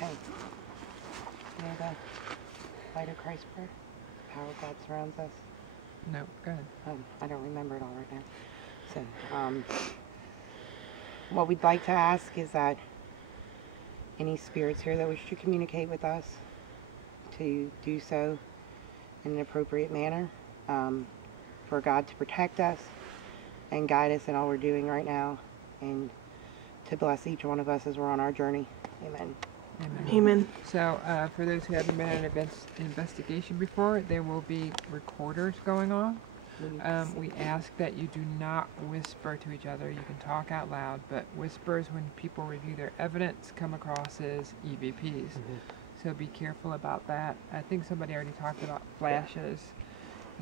Okay. You know the light of Christ prayer? Power of God surrounds us. No, go ahead. I don't remember it all right now. So, what we'd like to ask is that any spirits here that wish to communicate with us, to do so in an appropriate manner, for God to protect us and guide us in all we're doing right now, and to bless each one of us as we're on our journey. Amen. Amen. Amen. So, for those who haven't been in an investigation before, there will be recorders going on. We ask that you do not whisper to each other. You can talk out loud, but whispers when people review their evidence come across as EVPs. So be careful about that. I think somebody already talked about flashes.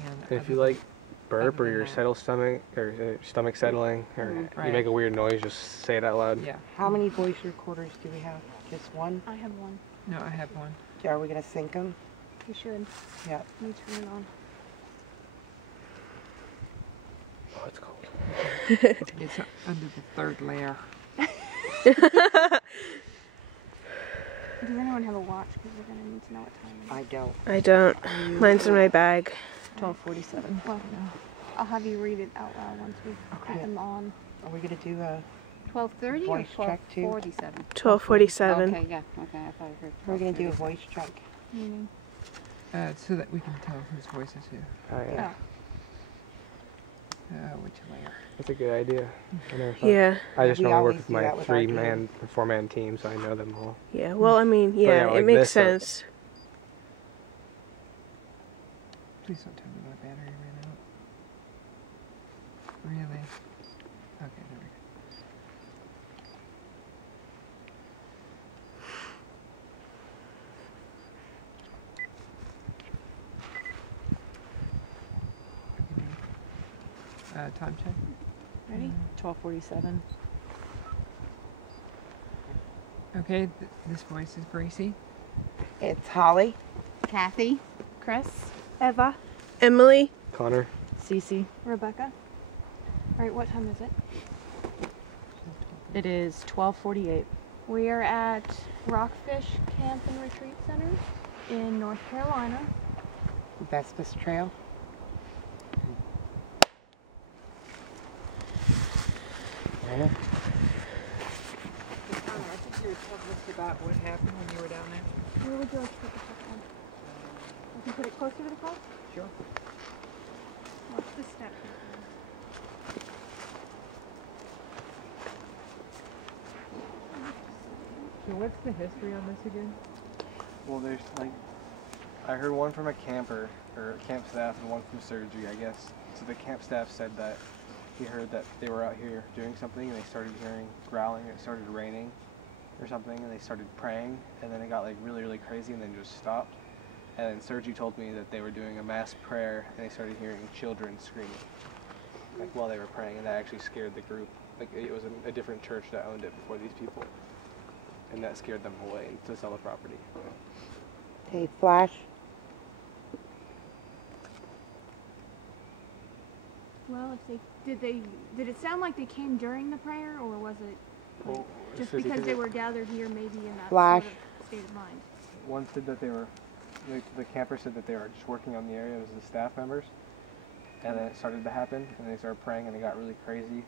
And if you like burp or your stomach settling, or you make a weird noise, just say it out loud. Yeah. How many voice recorders do we have? Just one? I have one. No, I have one. Are we going to sync them? You should. Yeah. Let me turn it on. Oh, it's cold. It's under the third layer. Does anyone have a watch? Because we're going to need to know what time it is. I don't. I don't. Mine's in my bag. 12:47. Well, I'll have you read it out loud once we put them on. Are we going to do a 12:30 voice or check too? 12:47? 12:47. Okay, yeah. Okay, I thought I heard. We're going to do a voice check. Meaning? So that we can tell whose voice is who. Oh, yeah. Which layer? That's a good idea. I never thought. Yeah. I just We normally work always with do my that with our 4-man team, so I know them all. Yeah. Well, I mean, yeah, yeah, like it makes this, sense. Please don't tell me my battery ran out. Really? Okay, there we go. Time check. Ready? 12:47. Okay, this voice is Gracie. It's Holly. Kathy. Chris. Eva. Emily. Connor. Cece. Rebecca. All right, what time is it? It is 12:48. We are at Rockfish Camp and Retreat Center in North Carolina. Vespas Trail. Connor, I think you were telling us about what happened when you were down there. Where would you like to put the phone? I can put it closer to the phone? Sure. Watch the step. So what's the history on this again? Well, there's like, I heard one from a camper, or camp staff, and one from surgery, I guess. So the camp staff said that he heard that they were out here doing something, and they started hearing growling, and it started raining or something, and they started praying, and then it got like really, really crazy, and then just stopped. And then surgery told me that they were doing a mass prayer, and they started hearing children screaming, like while they were praying, and that actually scared the group. Like it was a different church that owned it before these people, and that scared them away to sell the property. Hey, Flash. Well, if they did it sound like they came during the prayer, or was it like, Well, just so because they were gathered here, maybe in that Flash. sort of state of mind? One said that they were, the camper said that they were just working on the area as the staff members, and then it started to happen, and they started praying, and it got really crazy,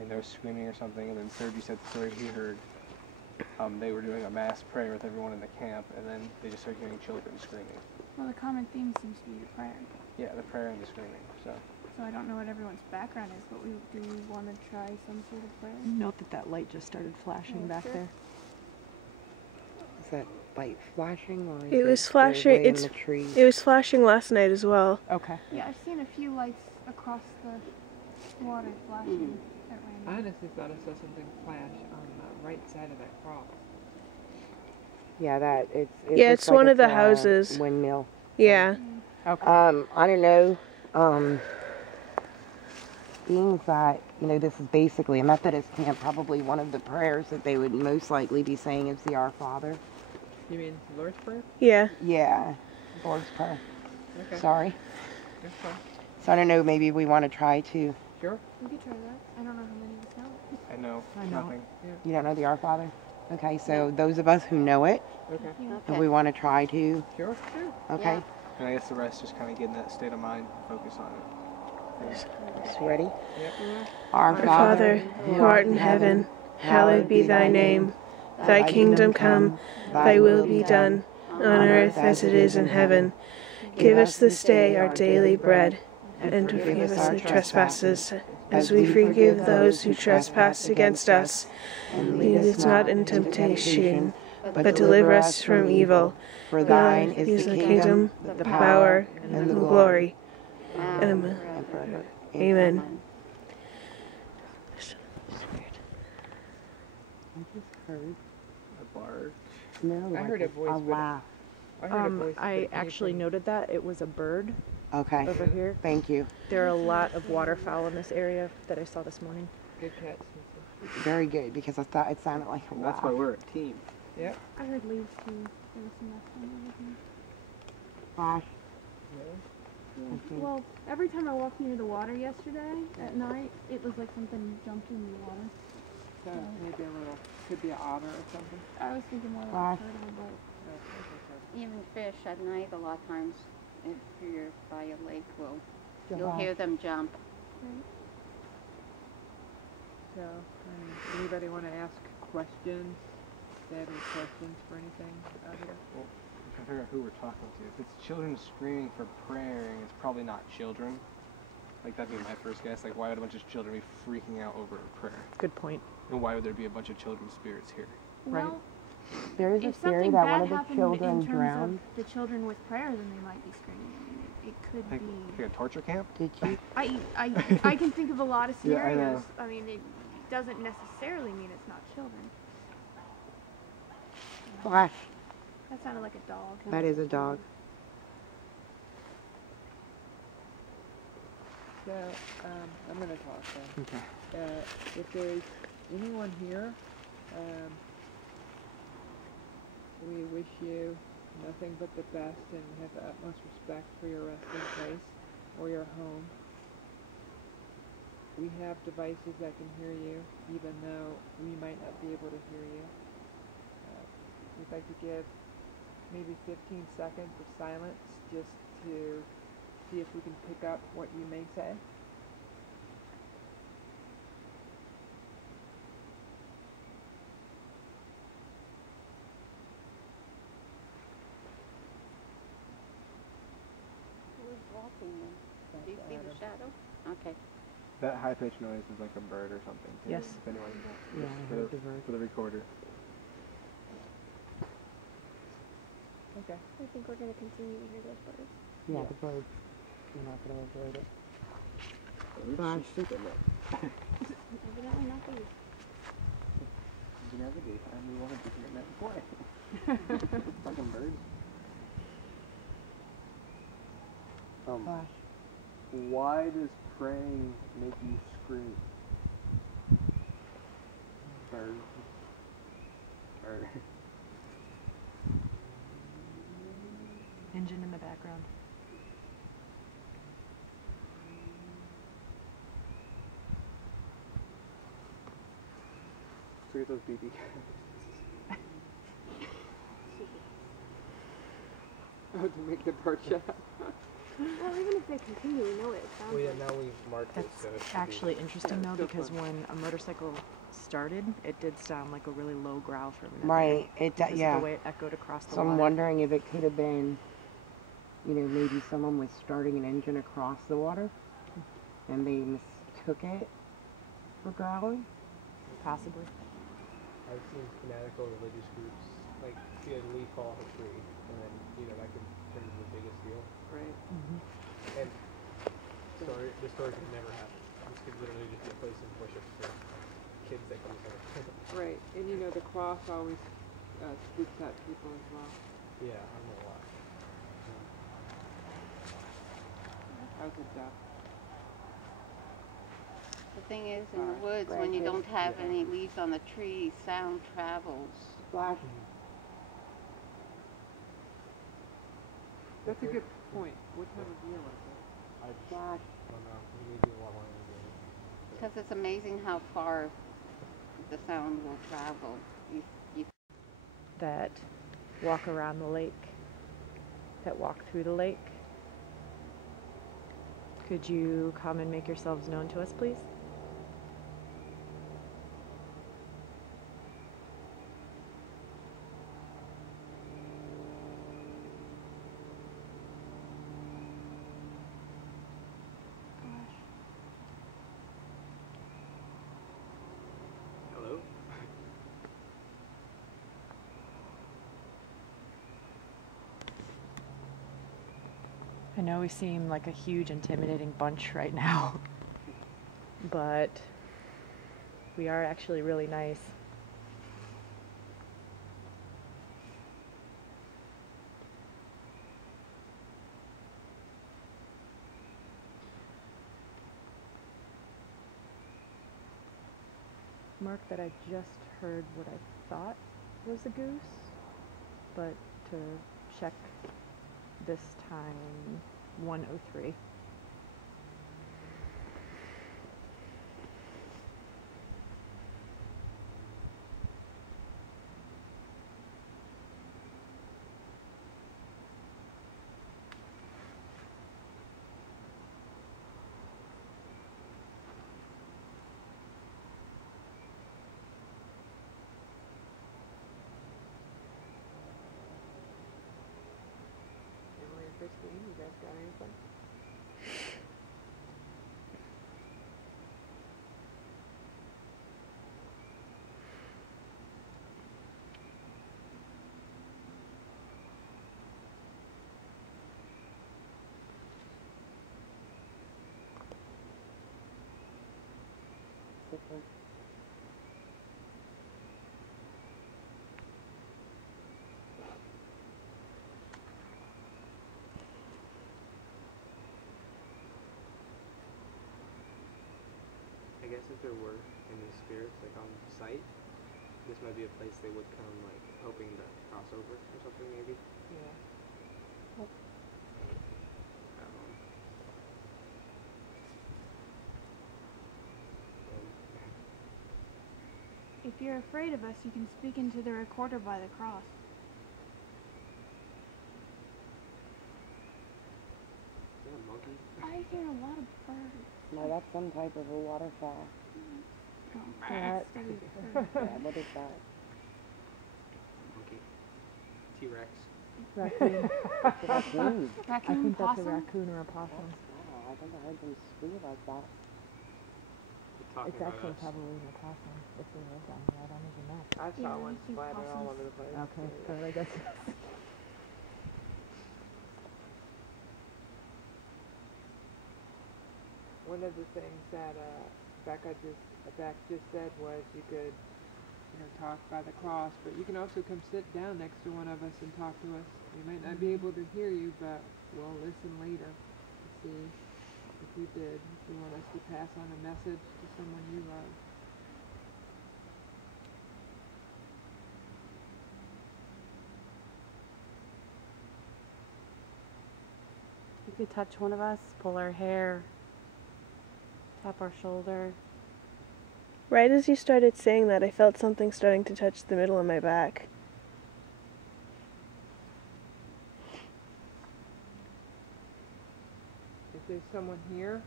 and they were screaming or something, and then Sergi said the story he heard. They were doing a mass prayer with everyone in the camp, and then they just started hearing children screaming. Well, the common theme seems to be the prayer. Yeah, the prayer and the screaming, so. So I don't know what everyone's background is, but do we want to try some sort of prayer? Note that light just started flashing back sure. there. Is that light flashing, or is It was way flashing. in It's the trees? It was flashing last night as well. Okay. Yeah, I've seen a few lights across the water flashing at I random. honestly thought I saw something flash on the right side of that cross. Yeah, that it's. It Yeah, looks it's like one of the a houses. Windmill. Yeah. Okay. I don't know. Being that, this is basically a Methodist camp, probably one of the prayers that they would most likely be saying is the Our Father. You mean the Lord's Prayer? Yeah. Yeah, Lord's Prayer. Okay. Sorry. That's fine. So I don't know, maybe we want to try to. Sure. We could try that. I don't know how many of us know. I know, I know. nothing. You don't know the Our Father? Okay, so those of us who know it, Okay. if we want to try to, Sure. okay? Yeah. And I guess the rest just kind of get in that state of mind, focus on it. Just ready? Yep. Our Our Father, who art in heaven, hallowed be thy name. Thy kingdom come, thy will be done, on earth as it is in heaven. Give us this day our daily bread, and forgive us our trespasses, as we forgive those who trespass against us. And lead us not into temptation, but deliver us from evil. For For thine is the kingdom, the power, and the glory. Amen. and forever. Amen. I just heard, A bark. no, I like heard a voice, a but- laugh. I heard a voice. I that came actually from noted that. It was a bird Okay, over here. thank you. There are a lot of waterfowl in this area that I saw this morning. Good catch. Very good, because I thought it sounded like a laugh. That's why we're a team. Yep. I heard leaves too. There was some dust on everything. Flash. Yeah. Okay. Well, every time I walked near the water yesterday at night, it was like something jumped in the water. So maybe a little, could be an otter or something. I was thinking more Flash. like a turtle, but Even fish at night, a lot of times, if you're by a lake, you'll Flash. hear them jump. So, anybody want to ask questions? Do they have any questions for anything out here? I'm trying to figure out who we're talking to. If it's children screaming for praying, it's probably not children. Like, that'd be my first guess. Like, why would a bunch of children be freaking out over a prayer? Good point. And why would there be a bunch of children's spirits here? well, There is a if theory something that bad one of the happened children in terms drowned. of the children with prayer, then they might be screaming. I mean, it could Like, be. like a torture camp? Did you? I can think of a lot of Yeah, I scenarios. know. I mean, it doesn't necessarily mean it's not children. Flash. That sounded like a dog. That is a dog. So, I'm going to talk then. Okay. If there's anyone here, we wish you nothing but the best and have the utmost respect for your resting place or your home. We have devices that can hear you, even though we might not be able to hear you. We'd like to give maybe 15 seconds of silence just to see if we can pick up what you may say. Who's walking then? Do you see the shadow? Okay. That high-pitched noise is like a bird or something. too, Yes. If anyone, Yeah, I for heard the, the bird. for the recorder. Okay. I think we're going to continue to hear those birds. Yeah, the bird. You're not going to avoid it. Flash. Evidently not these. You never do. And we wanted to hear that before. Fucking birds. Flash. Why does praying make you scream? Bird. Bird. Engine in the background. So get those BB. Oh, to make the bird shut up. Well, even if they continue, we know what it sounds Well, yeah, like. now we've marked it, That's so it should be- actually interesting though, still because fun. when a motorcycle started, it did sound like a really low growl for a minute. Right. It. Because of Yeah. the way it echoed across the So I'm water. wondering if it could have been, you know, maybe someone was starting an engine across the water, and they mistook it for growling. Possibly. I've seen fanatical religious groups like see a leaf fall off a tree, and then that can turn into the biggest deal. Right. And this story could never happen. This could literally just be a place of worship for kids that come here. Right. And the cross always spooks out people as well. Yeah, I don't know why. How's it duck? The thing is, in the woods, when you don't have any leaves on the tree, sound travels. Flash. That's a good point. What time of year was it? I just Flash. don't know. We need to do a lot more than Because it's amazing how far the sound will travel. You that walk around the lake, that walk through the lake. Could you come and make yourselves known to us, please? Hello? I know we seem like a huge, intimidating bunch right now, but we are actually really nice. Mark that I just heard what I thought was a goose, but to check this time, 1:03. Emily and Christine, you guys got anything? I guess if there were any spirits like on site, this might be a place they would come, like hoping to cross over or something, maybe. Yeah. If you're afraid of us, you can speak into the recorder by the cross. Is that a monkey? I hear a lot of birds. No, that's some type of a waterfowl. That- Yeah, what is that? Monkey. T-Rex. Raccoon. What's a raccoon? I Raccoon, think that's a possum. raccoon or a possum. Wow, I think I heard them squeal like that. They're talking It's about actually us. probably an opossum if they live down here. I don't even know. I saw Yeah, one I see splattered all possums. over the place. Okay, so I guess. One of the things that Beck just said was you could, talk by the cross, but you can also come sit down next to one of us and talk to us. We might not be able to hear you, but we'll listen later to see if you did. If you want us to pass on a message to someone you love. You could touch one of us, pull our hair, tap our shoulder. Right as you started saying that, I felt something starting to touch the middle of my back. If there's someone here,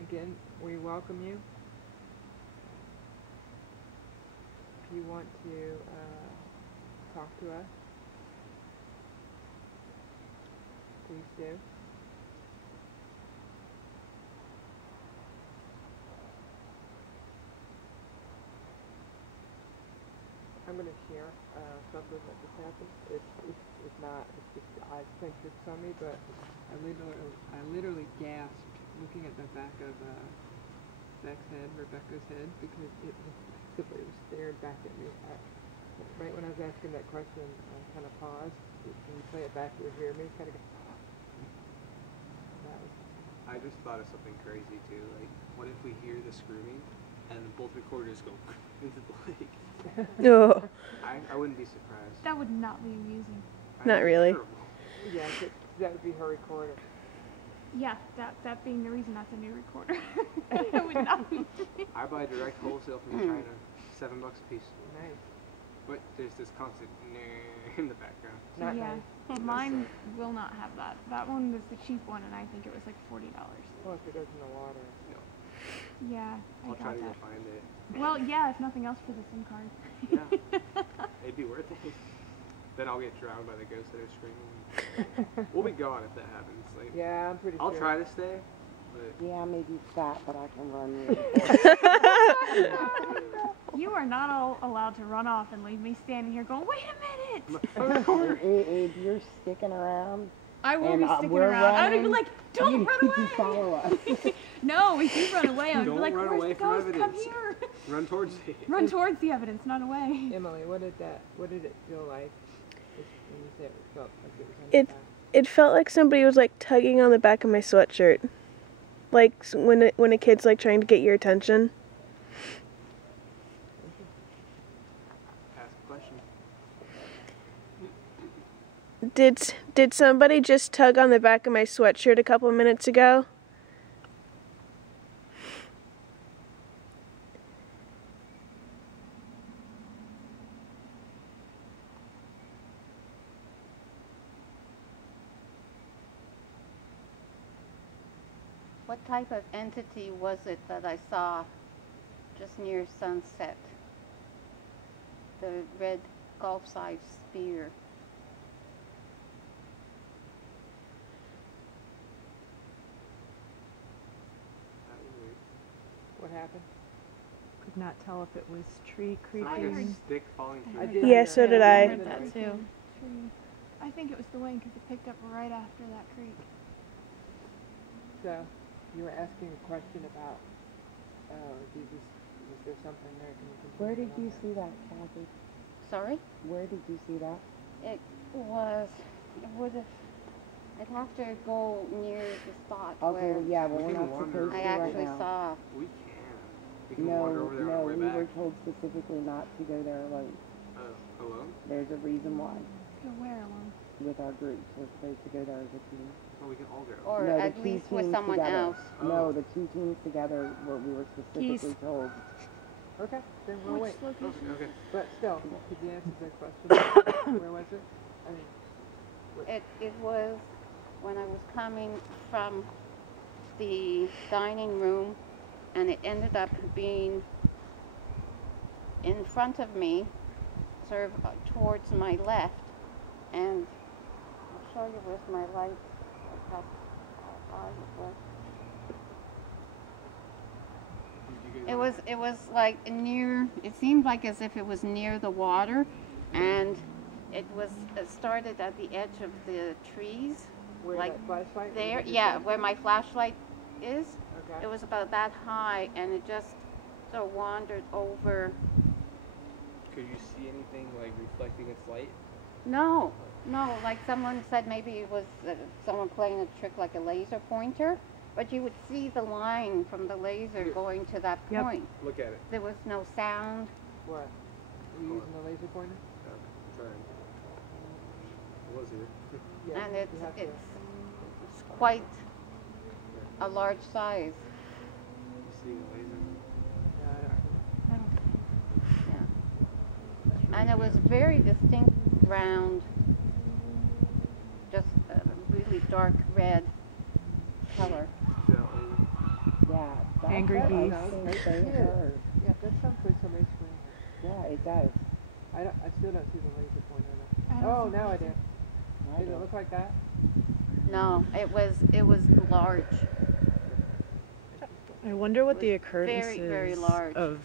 again, we welcome you. If you want to talk to us, please do. I'm going to share something that just happened. It's not, it's just, I think it's on me, but I literally gasped looking at the back of Beck's head, Rebecca's head, because it simply stared back at me. Right when I was asking that question, I kind of paused. Can you play it back? You would hear me kind of go, that was, I just thought of something crazy too. Like, what if we hear the screaming and both recorders go into the lake? Oh, I wouldn't be surprised. That would not be amusing. Not really. Terrible. yeah, that would be her recorder. Yeah, that being the reason that's a new recorder. That would not be. I buy direct wholesale from China, $7 a piece. Nice. But there's this constant in the background. Not yeah. nice. Mine will not have that. That one was the cheap one, and I think it was like $40. Well, if it goes in the water. Yeah, I I'll got try to go that. find it. Well, yeah, if nothing else for the SIM card. Yeah. It'd be worth it. Then I'll get drowned by the ghosts that are screaming. We'll be gone if that happens. Like, Yeah, I'm pretty I'll sure. try to stay, but Yeah, I may be fat, but I can run really fast. You are not all allowed to run off and leave me standing here going, wait a minute! If you're sticking around, I will and, be sticking we're around. I would be running, like, don't you run need to away! follow us. No, if you run away, I would be Don't like, run where's away the from ghost? Come evidence. here! run towards it. Run towards the evidence, not away. Emily, what did it feel like? When you said it felt like it was on It it felt like somebody was like tugging on the back of my sweatshirt, like when a kid's like trying to get your attention. Ask a question. Did somebody just tug on the back of my sweatshirt a couple minutes ago? What type of entity was it that I saw just near sunset? The red golf-sized sphere. That was weird. What happened? Could not tell if it was tree It's like a creeping. stick falling through. I the did. Yeah, so did I. heard that too. I think it was the wind because it picked up right after that creek. So, you were asking a question about, was there something there? Can you continue Where did on you that? see that, Kathy? Sorry? Where did you see that? It would have, I'd have to go near the spot Okay, where yeah, but We we're can not wander. supposed I to right actually now. saw. We can. We can wander over there on No, our way we back. were told specifically not to go there alone. Alone? There's a reason why. Go where alone? With our groups, we're supposed to go there as a team. Oh, we can all go. Or No, the at two least with teams someone together. else. No, the two teams together, what we were specifically told. Okay, then we'll wait. Which location? Okay. But still, could you answer the question? Where was it? I mean, It was when I was coming from the dining room, and it ended up being in front of me, sort of towards my left, and I'll show you with my light how far it was. It was like near, it seemed like as if it was near the water, and it started at the edge of the trees, where like that flashlight? there, was it? yeah, where my flashlight is. Okay. It was about that high, and it just sort of wandered over. Could you see anything like reflecting its light? No, like someone said maybe it was someone playing a trick like a laser pointer, but you would see the line from the laser going to that Yep. point. Look at it. There was no sound. What? Are you using the laser pointer? I'm trying. It was here. Yeah. And you have to- it's quite a large size. You see the laser? Yeah, I don't- Yeah. And it was very distinct round, just a really dark red color. Yeah, that's Angry what geese. I think they heard. Yeah, that sounds like somebody's screaming. Yeah, it does. I still don't see the laser pointer. I don't Oh, see now I the do. I Did it don't. look like that? No, it was large. I wonder what the Very, occurrence very large. of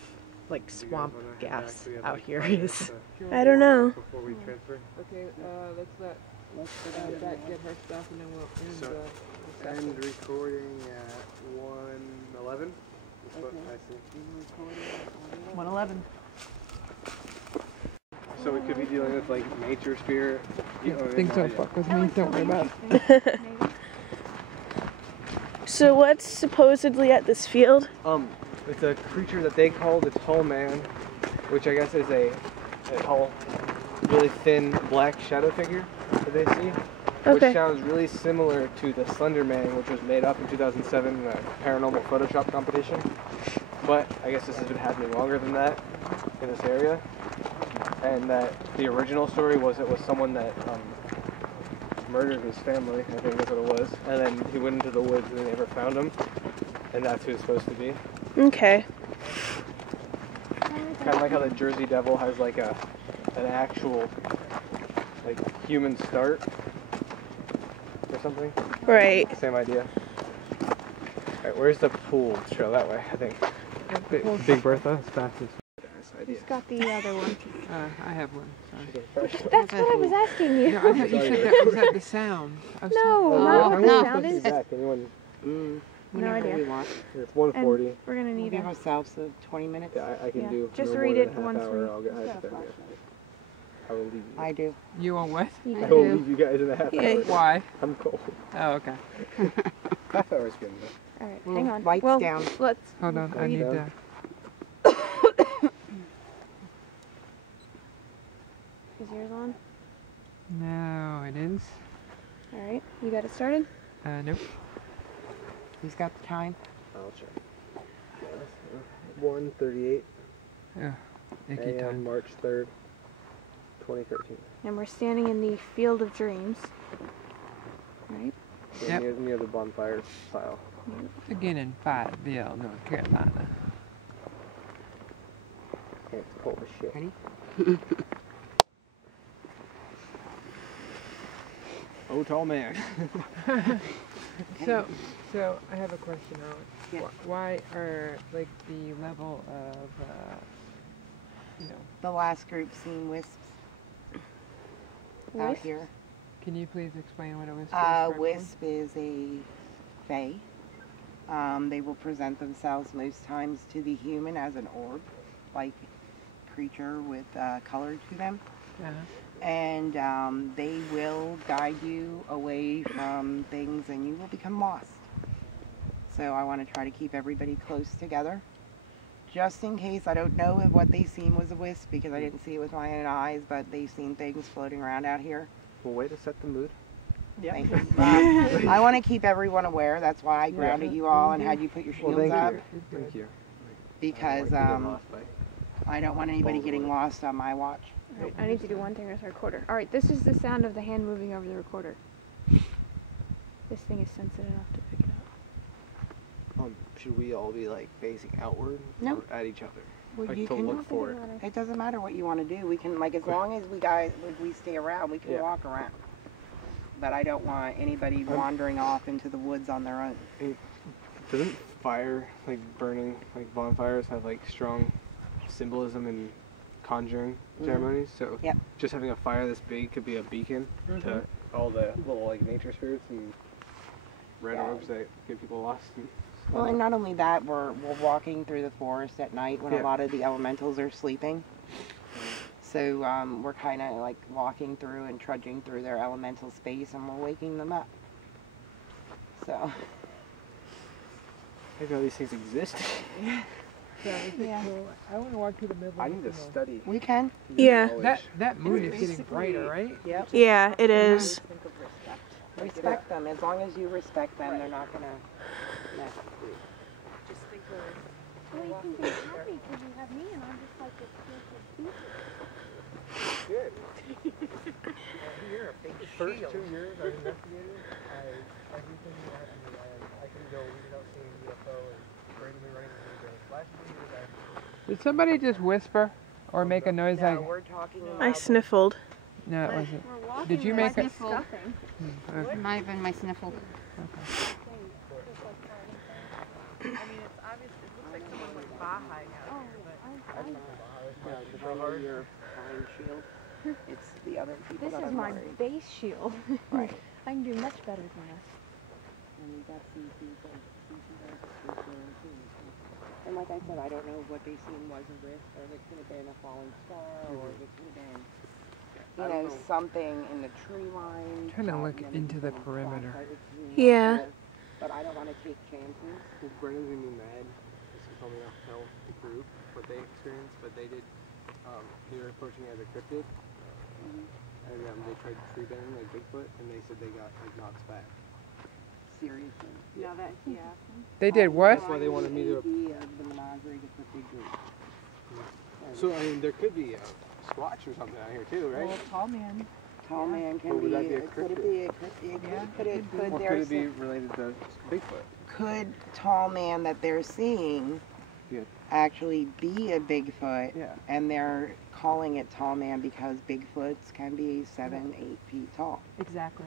like Do you guys swamp wanna head gas back? We have, out like, here 5 minutes is. to- I don't know. Before we transfer. Okay, let's let Beck get her stuff and then we'll end So, the End session. recording at 1:11. That's what I see. 111. So we could be dealing with like nature spirit. You know, Things don't yeah. fuck with me, don't worry about it. Maybe. So what's supposedly at this field? It's a creature that they call the Tall Man, which I guess is a tall, really thin black shadow figure that they see. Okay. Which sounds really similar to the Slender Man, which was made up in 2007 in a paranormal Photoshop competition. But I guess this has been happening longer than that in this area. and that the original story was it was someone that murdered his family, I think that's what it was, and then he went into the woods and they never found him, and that's who it's supposed to be. Okay. Kind of like how the Jersey Devil has like an actual like human start or something. Right. Same idea. Alright, where's the pool trail? That way, I think. Big Bertha, as fast as. Who's got the other one? I have one. Sorry. That's what I was asking you. No, I thought you said that was that the sound. No, not what the sound is. Exact. Anyone? No idea. We want. It's 1:40. And we're gonna We'll need give a. ourselves 20 minutes. Yeah, I can Yeah. do. Just no read more it than a half once hour, we- I'll get hypothermia. I will leave you. I do. You on what? You I do. will leave you guys in a half hour. Why? I'm cold. Oh, okay. Half hour's good enough. All right, Well, hang on. lights well, down. Let's. Hold on, I need to. Is yours on? No, it is. All right, you got it started. Nope. Who's got the time? I'll check. 1:38 Oh, icky a.m. time. March 3rd, 2013. And we're standing in the Field of Dreams. Right. Yeah, Yep. near the bonfire pile. Again in Fayetteville, North Carolina. It's cold as shit. Ready? Oh, tall man. So I have a question, Alan. Yeah. Why are like the level of, The last group seen wisps out Wisps? here. Can you please explain what a wisp is? for everyone? Wisp is a fae. They will present themselves most times to the human as an orb, like creature with color to them. Uh-huh. And they will guide you away from things and you will become lost. So I want to try to keep everybody close together. Just in case, I don't know if what they seen was a wisp because I didn't see it with my own eyes, but they've seen things floating around out here. Well, way to set the mood. Thank you. I want to keep everyone aware. That's why I grounded you all and had you put your shields Well, thank up. you. Thank you. Because I don't want anybody getting lost on my watch. All right, I need to do one thing with the recorder. All right, this is the sound of the hand moving over the recorder. This thing is sensitive enough to pick it up. Should we all be like facing outward No. or at each other? Well, Like you to can. look for it. It doesn't matter what you want to do. We can, like, as long as we stay around, we can Yeah. walk around. But I don't want anybody wandering off into the woods on their own. Doesn't fire, like burning, like bonfires, have like strong symbolism in conjuring ceremonies? So Yep. just having a fire this big could be a beacon to all the little like nature spirits and red Yeah. orbs that get people lost. Well, and not only that, we're walking through the forest at night when a Yeah. lot of the elementals are sleeping. So we're kind of like walking through and trudging through their elemental space, and we're waking them up. So. I didn't know these things exist. Yeah. I want to walk through the middle. I need to study. We can. Yeah. That moon is getting brighter, right? Yep. Yeah, it is. Respect them. As long as you respect them, they're not gonna mess with you. Well, you can be happy because you have me, and I'm just like this spiritual species. Good. You're a big The first 2 years I investigated, everything that I can go without seeing UFO and randomly running into the last 2 years Did somebody just whisper or make a noise No, like? we're talking about. I sniffled. No, it wasn't. We're walking Did you like make a? stuffing. It might have been my sniffle. I mean, it's obvious. It looks like someone with Baha'i out here, but your fine shield. It's the other people This that is I'm my worried. base shield. Right. I can do much better than this. And we got and like I said, I don't know what they seen was a rift, or if it could have been a falling star, or if it could have been, you know, something in the tree line. Trying to look into the perimeter. Yeah. But I don't want to take chances. Brandon's gonna be mad. This is probably not tell the group what they experienced, but they did. They were approaching as a cryptid, and they tried tree bending like Bigfoot, and they said they got like knocked back. Seriously. yeah, They did what? That's why they wanted me to. The menagerie to put big group. So I mean, there could be Squatch or something out here too, right? Well, tall man. Tall man can Or would be. that be a Could it cryptid? be a cryptid? Yeah, Could it? it Could Or there? could it be related to Bigfoot? Could tall man that they're seeing Yeah. actually be a Bigfoot, Yeah. and they're calling it tall man because Bigfoots can be 7, 8 feet tall? Exactly.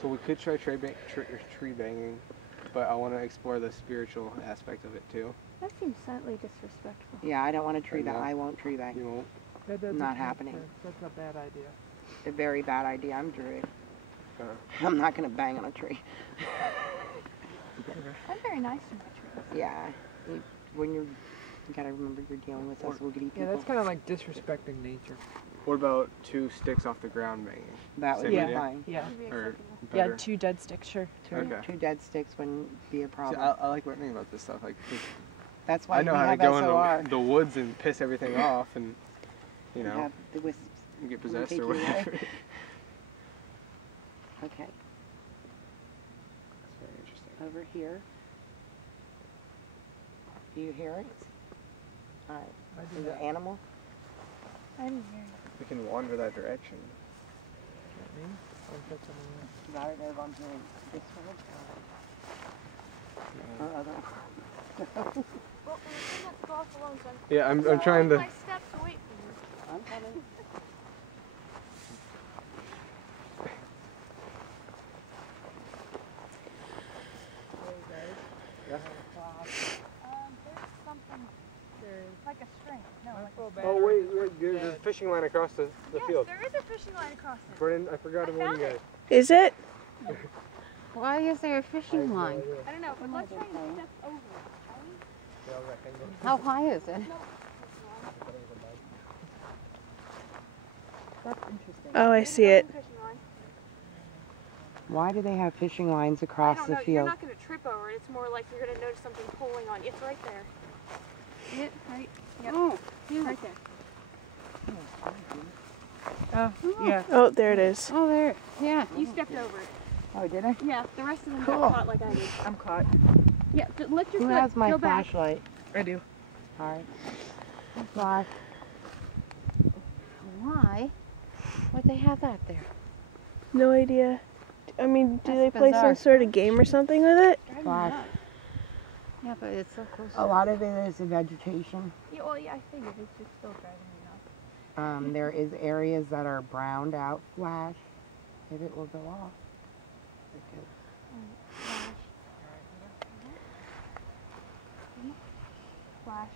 So we could try tree banging, but I want to explore the spiritual aspect of it too. That seems slightly disrespectful. Yeah, I don't want to tree that. No. I won't tree that. You won't? That doesn't Not make happening. sense. That's a bad idea. A very bad idea. I'm druid. Uh, I'm not gonna bang on a tree. I'm very nice to my trees. Yeah, you gotta remember you're dealing with us woogity people. Yeah, that's kind of like disrespecting nature. What about 2 sticks off the ground banging? That would Same be idea? fine. Yeah. Or Yeah, better? 2 dead sticks, sure. Okay. Two dead sticks wouldn't be a See, problem. I like learning about this stuff. Like, 'cause That's why I know we how to have go SOR. in the woods and piss everything off, and you We know, have the wisps. you get We'll possessed take or you away. whatever. Okay, That's very interesting. over here. Do you hear it? All right. I do Is it that. animal? I didn't hear you. We can wander that direction. Not me. Or is that someone else? I don't know if I'm hearing this one or other. Well, I'm not to go off alone, son. Yeah, I'm trying to. My steps wait for you. I'm coming. There's something. Like a string. No, like a string. Oh wait, there's a fishing line across the Yes, field. there is a fishing line across it. Brennan, I forgot to I warn found you it. guys. Is it? Why is there a fishing line? I don't know, but let's try and step over it. How high is it? That's interesting. Oh, I see it. Fishing line. Why do they have fishing lines I across don't the know. You're field? not going to trip over it. It's more like you're going to notice something pulling on you. It's right there. See it? Right? Yep. Oh, Right there. Oh, yeah. Oh, there it is. oh, there. Yeah. You stepped over it. Oh, did I? Yeah, the rest of them Cool. got caught like I did. I'm caught. Yeah, lift your Who foot. has my Go back. flashlight? I do. All right. Flash. Why would they have that there? No idea. I mean, do That's they play bizarre. some sort of game or something with it? Flash. Yeah, but it's so close. A lot of it is vegetation. Yeah, well, yeah, I figured. It's just still driving me nuts. There is areas that are browned out. Flash. If it will go off. Okay. Flash.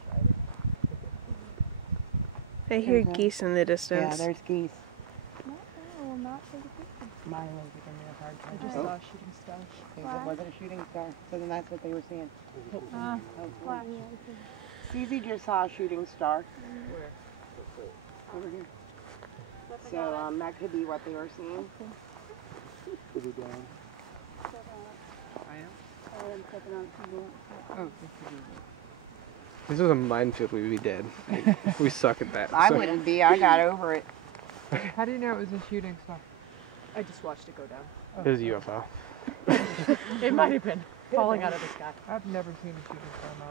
I hear There's a- geese in the Yeah, distance. there's geese. No, I will not take a picture. Mine was giving me a hard I time. just saw a shooting star. Okay, that wasn't a shooting star. So then that's what they were seeing. Flash. CZ just saw a shooting star. Where? Over here. So that could be what they were seeing. Could be down. This was a minefield, we'd be dead. Like, we suck at that. I so- wouldn't be. I got over it. How do you know it was a shooting star? I just watched it go down. It was a UFO. It might have been falling out of the sky. I've never seen a shooting star in my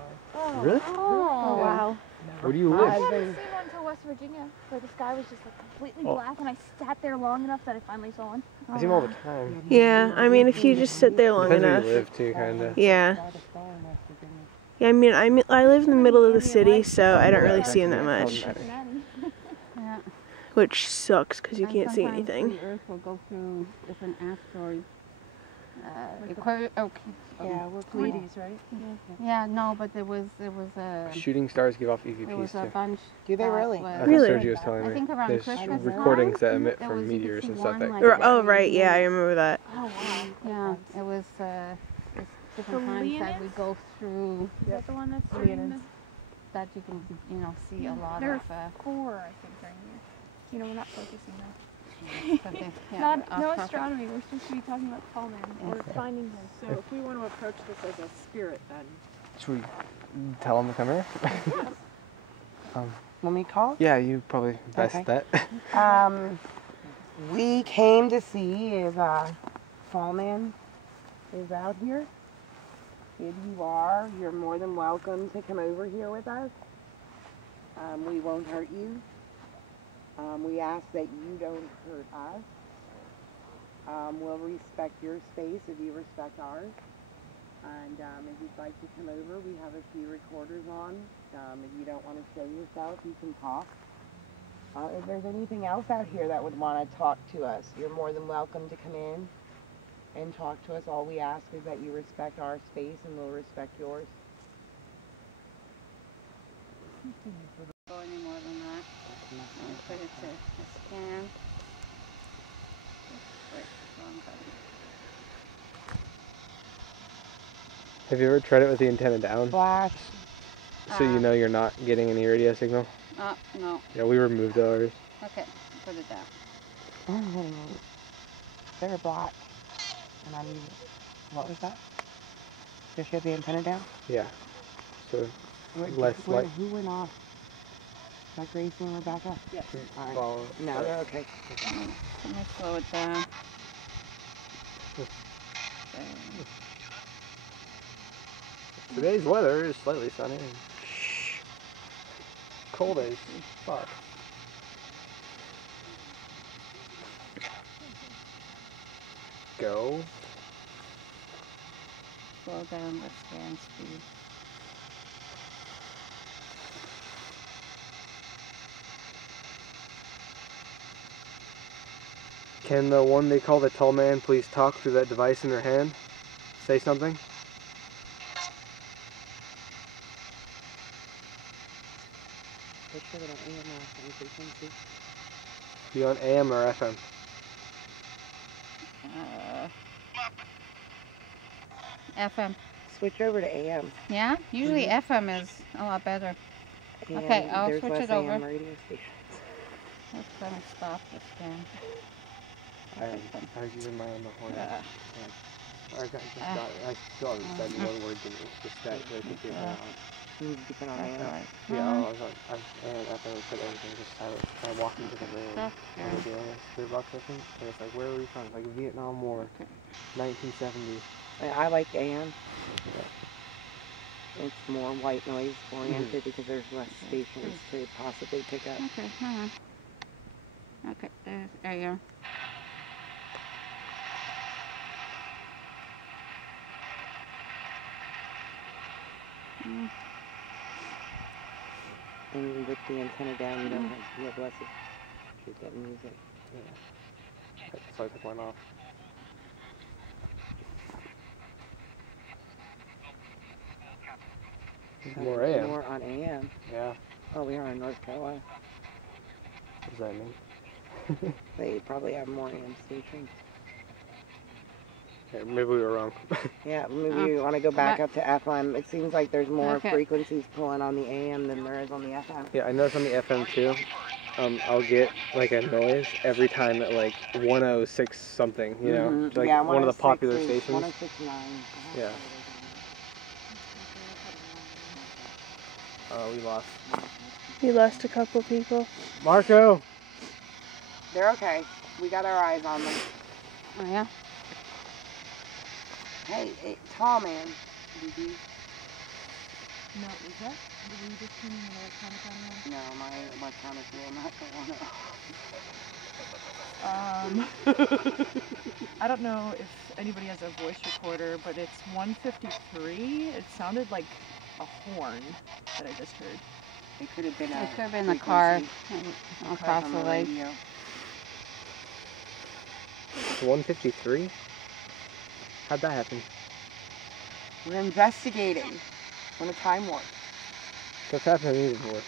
life. Really? Oh, wow. Where do you I've live? never seen one until West Virginia, where the sky was just like completely Oh. black, and I sat there long enough that I finally saw one. I see them all the time. Yeah, I mean, if you just sit there long Depends where enough. you live too, kinda. Yeah. Yeah, I mean, I live in the middle of the city, so I don't really see them that much. Yeah. Which sucks, because you And can't see sometimes anything. The Earth will go through different asteroids. Yeah, we're Pleiades, right? Yeah, no, but there was a Shooting stars give off there was EVPs a too. bunch. Do they that really? was- That's Really? what Sergio was telling I me. think around There's Christmas recordings that time, emit there from was- you could meteors see and stuff one, that like, go a by. Oh, right, yeah, I remember that. Oh, wow. Yeah, it was it's different The times that we Leonids? go through Is that the one that's Leonids. during the that you can see a lot There of. are 4, I think, during here. You know, we're not focusing though. But yeah, Not, off no topic. astronomy. We're supposed to be talking about Tall Man or finding him. So if we want to approach this as a spirit, then Should we tell them to come here? When we call? Yeah, you probably best Okay. that. We came to see if Tall Man is out here. If you are, you're more than welcome to come over here with us. We won't hurt you. We ask that you don't hurt us. We'll respect your space if you respect ours. And if you'd like to come over, we have a few recorders on. If you don't want to show yourself, you can talk. If there's anything else out here that would want to talk to us, you're more than welcome to come in and talk to us. All we ask is that you respect our space and we'll respect yours. Go any more than that. I'll put it to a scan. Wait, wrong button. Have you ever tried it with the antenna down? Flash. So you know you're not getting any radio signal? No. Yeah, we removed ours. Okay, put it down. Oh, wait a minute. They're black. And I'm using, what was that? Does she have the antenna down? Yeah. So Who went off? Is that Gracie and Rebecca? Yes. All right. follow. No, they're okay. Let me slow it down. Today's weather is slightly sunny and cold as fuck. Go. Slow down the scan speed. Can the one they call the tall man please talk through that device in their hand? Say something? They should have an AM or frequency. Be on AM or FM? FM. Switch over to AM. Yeah? Usually FM is a lot better. And Okay, I'll there's switch less it over. AM radio stations. Let's let me stop the scan. I was using my own before that. I still haven't said one word to me. Just that I could get it out. You need to keep it on That's AM. alright. Yeah, after I said everything, just silent. I walked into the room. That's I was dealing with their box session. And it's like, where were you from? It's like Vietnam War, 1970. I like AM. It's more white noise oriented because there's less stations to possibly pick up. Okay, hang on. Okay, there you go. And with the antenna down, you don't have less of you're getting music. Yeah. So I took one off. More AM. More on AM. Yeah. Oh, we are in North Carolina. What does that mean? They probably have more AM stations. Yeah, maybe we were wrong. Yeah, maybe you want to go back up to FM. It seems like there's more Okay. frequencies pulling on the AM than there is on the FM. Yeah, I noticed on the FM too. I'll get like a noise every time at like 106 something, you know, like yeah, one of the popular 106 stations. 106.9. Yeah. We lost. You lost a couple people. Marco! They're okay. We got our eyes on them. Oh, yeah? Hey, tall man. Did you? No, was that? Were you just tuning an electronic on No, my electronic will not go on. I don't know if anybody has a voice recorder, but it's 153. It sounded like a horn that I just heard. It could have been It could have been the car frequency across on the lake. radio. 153? How'd that happen? We're investigating. We're in a time warp. That's happened to me before.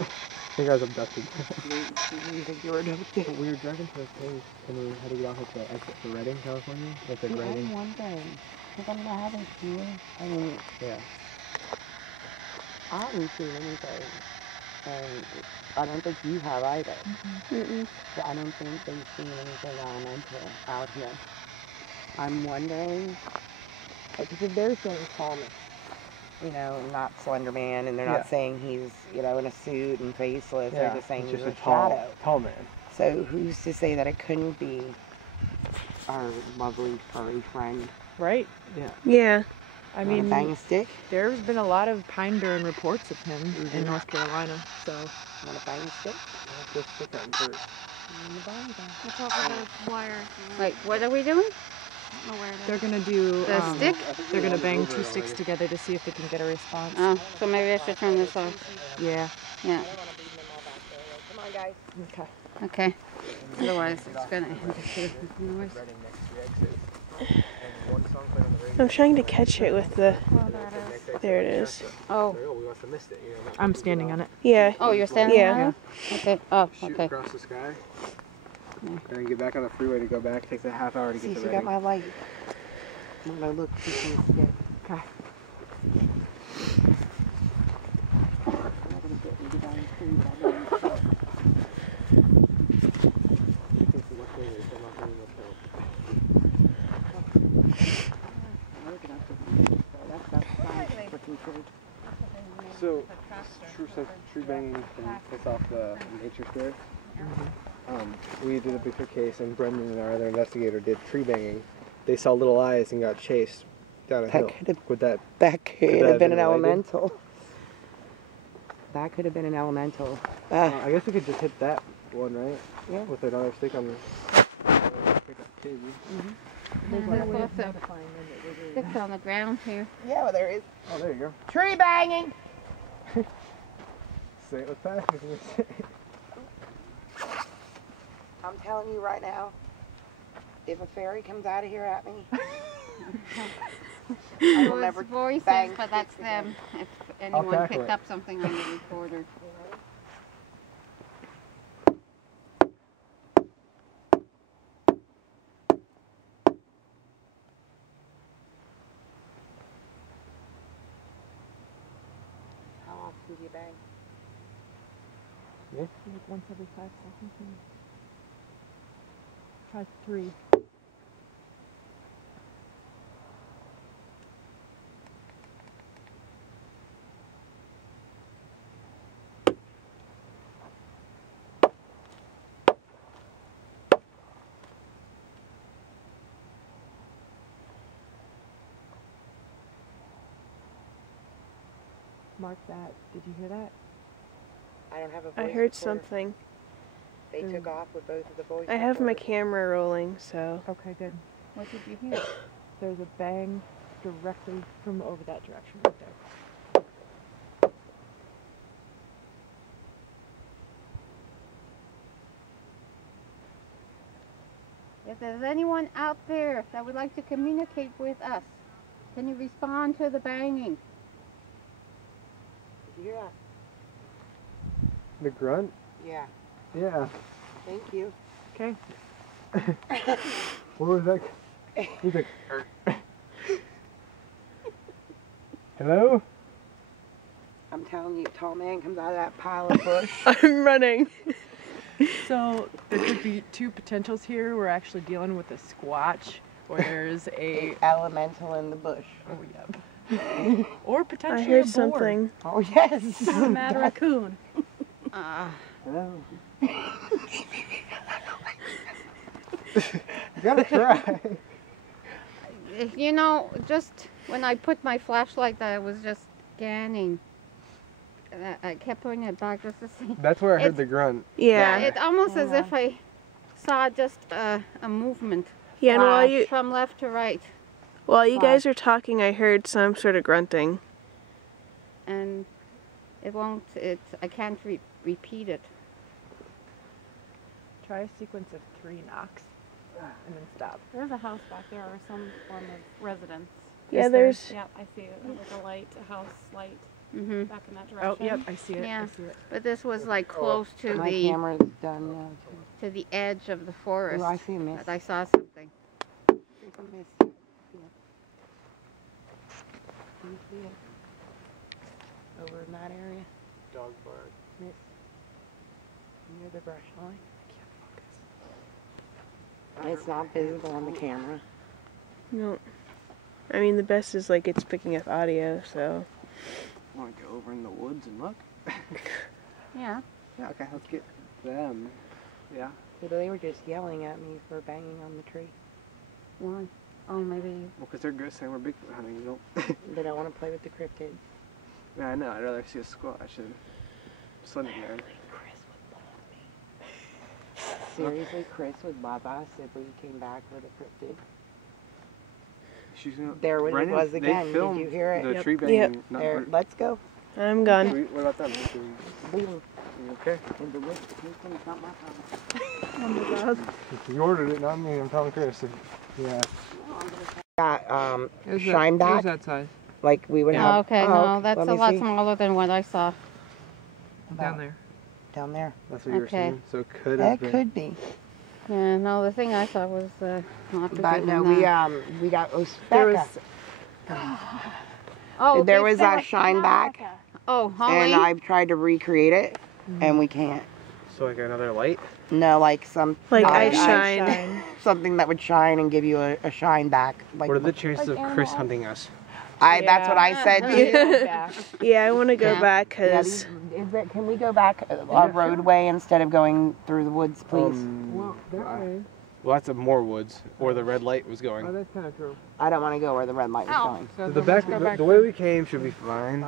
I think I was abducted. You think you were abducted? We were driving to a place and we had to get off at the exit for Redding, California. That's like Redding. I'm wondering, because I'm not having here. I mean, Yeah. I haven't seen anything. And I don't think you have either. Mm-mm. So I don't think they've seen anything elemental out here. I'm wondering, because if they're saying Thomas, you know, not Slender Man, and they're not saying he's, you know, in a suit and faceless, they're just saying it's he's just a a tall, shadow. tall man. So who's to say that it couldn't be our lovely furry friend? Right? Yeah. Yeah. I Wanna mean, bang a stick? there's been a lot of pine barren reports of him in North Carolina, so. Want to bang a stick? Just stick on dirt. It's over the wire. Wait, what are we doing? I don't know where it is. They're gonna do, The stick? they're gonna bang 2 sticks together to see if they can get a response. Oh, so maybe I should turn this off. Yeah. Yeah. Come on, guys. Okay. Okay. Otherwise, it's gonna interfere with the noise. Reading next to exit. And one song played on the radio. I'm trying to catch it with the. Oh, there it is. There it is. Oh. Oh, we must have missed it. You know, I'm standing on it. Yeah. Oh, you're standing Yeah. on it? Okay. Oh, Shoot okay. across the sky. And then get back on the freeway to go back. Takes a half hour to See, get to she got Reading. my light. I'm gonna look for some stick. Okay. So, tree banging can piss off the nature spirit. We did a bigger case, and Brendan and our other investigator did tree banging. They saw little eyes and got chased down a hill. Would that That could that have have been been an related? elemental. That could have been an elemental. I guess we could just hit that one, right? Yeah. With another stick on the. There's also sticks on the ground here. Yeah, well, there is. Oh, there you go. Tree banging! Say it with passion. I'm telling you right now, if a fairy comes out of here at me, I will Those never voices, bang but that's sticks again. them. If anyone tackle picked it. up something on the recorder. How often do you bang? Like once every 5 seconds. Maybe. Try 3. Mark that. Did you hear that? I don't have a voice I heard recorder. something. They took off with both of the voice I have my recorders. camera rolling, so. Okay, good. What did you hear? There's a bang directly from over that direction right there. If there's anyone out there that would like to communicate with us, can you respond to the banging? Did you hear that? The grunt? Yeah. Yeah. Thank you. Okay. What was that? He's like. Hello? I'm telling you, tall man comes out of that pile of bush. I'm running. So there could be 2 potentials here. We're actually dealing with a squatch, or there's a Elemental in the bush. oh yep, or potentially I heard a boar. something. Oh, yes. A mad raccoon. Hello? You gotta try. You know, just when I put my flashlight there, I was just scanning. I kept putting it back just to see. That's where I heard It's- the grunt. Yeah. It's almost as if I saw just a movement Yeah, and from left to right. while you guys are talking, I heard some sort of grunting. And it won't, I can't repeat it. Try a sequence of 3 knocks, and then stop. There's a house back there or some form of residence. Yeah, Is there? there's. Yeah, I see it. Like a light, a house light Hmm. back in that Oh, direction. yep, I see it. Yeah. I see it. But this was like close to My the camera's done now, too. to the edge of the forest. Oh, I see a mist. That I saw something. There's a mist. Yeah. Do you see it? Over in that area? Dog bark. Mist. Near the brush line? I can't focus. It's not visible on the camera. No. I mean, the best is like it's picking up audio, so. Want to go over in the woods and look? Yeah. Yeah, okay, let's get them. Yeah. So they were just yelling at me for banging on the tree. Why? Oh, maybe. Well, because they're good saying we're Bigfoot hunting. You don't. They don't want to play with the cryptid. Yeah, I know. I'd rather see a Squatch than Slender Man. Seriously, Chris would love us if we came back with a cryptid. She's gonna, There it Brennan, was again. They Did filmed you hear it? the tree banging. Yep. There, let's go. I'm gone. What about them? Leave them. You okay? In the woods, it's not my problem. Oh my god. You ordered it, not me. I'm telling Chris. Yeah. Got It was shine that, it was back, that size. like we would Oh, have. okay, no, that's let a me lot see. smaller than what I saw. Down there. Down there. That's what you were Okay. saying. So it could have It been. could be. Yeah, no, the thing I saw was not bigger But no, than that. we got There Ospeca. was Oh, There big was fella. a shine back, Oh, Holly. and I've tried to recreate it, and we can't. So like another light. No, like some like eye I shine. something that would shine and give you a shine back. Like What are the chances of Chris hunting us? That's what I said too. Yeah, I want to go Yeah. back Yeah, because can we go back a roadway instead of going through the woods, please? Well, that way. Well, that's more woods, or the red light was Oh, going. that's kind of true. I don't want to go where the red light was Ow. going. So The then back, let's go back the way we came should be fine.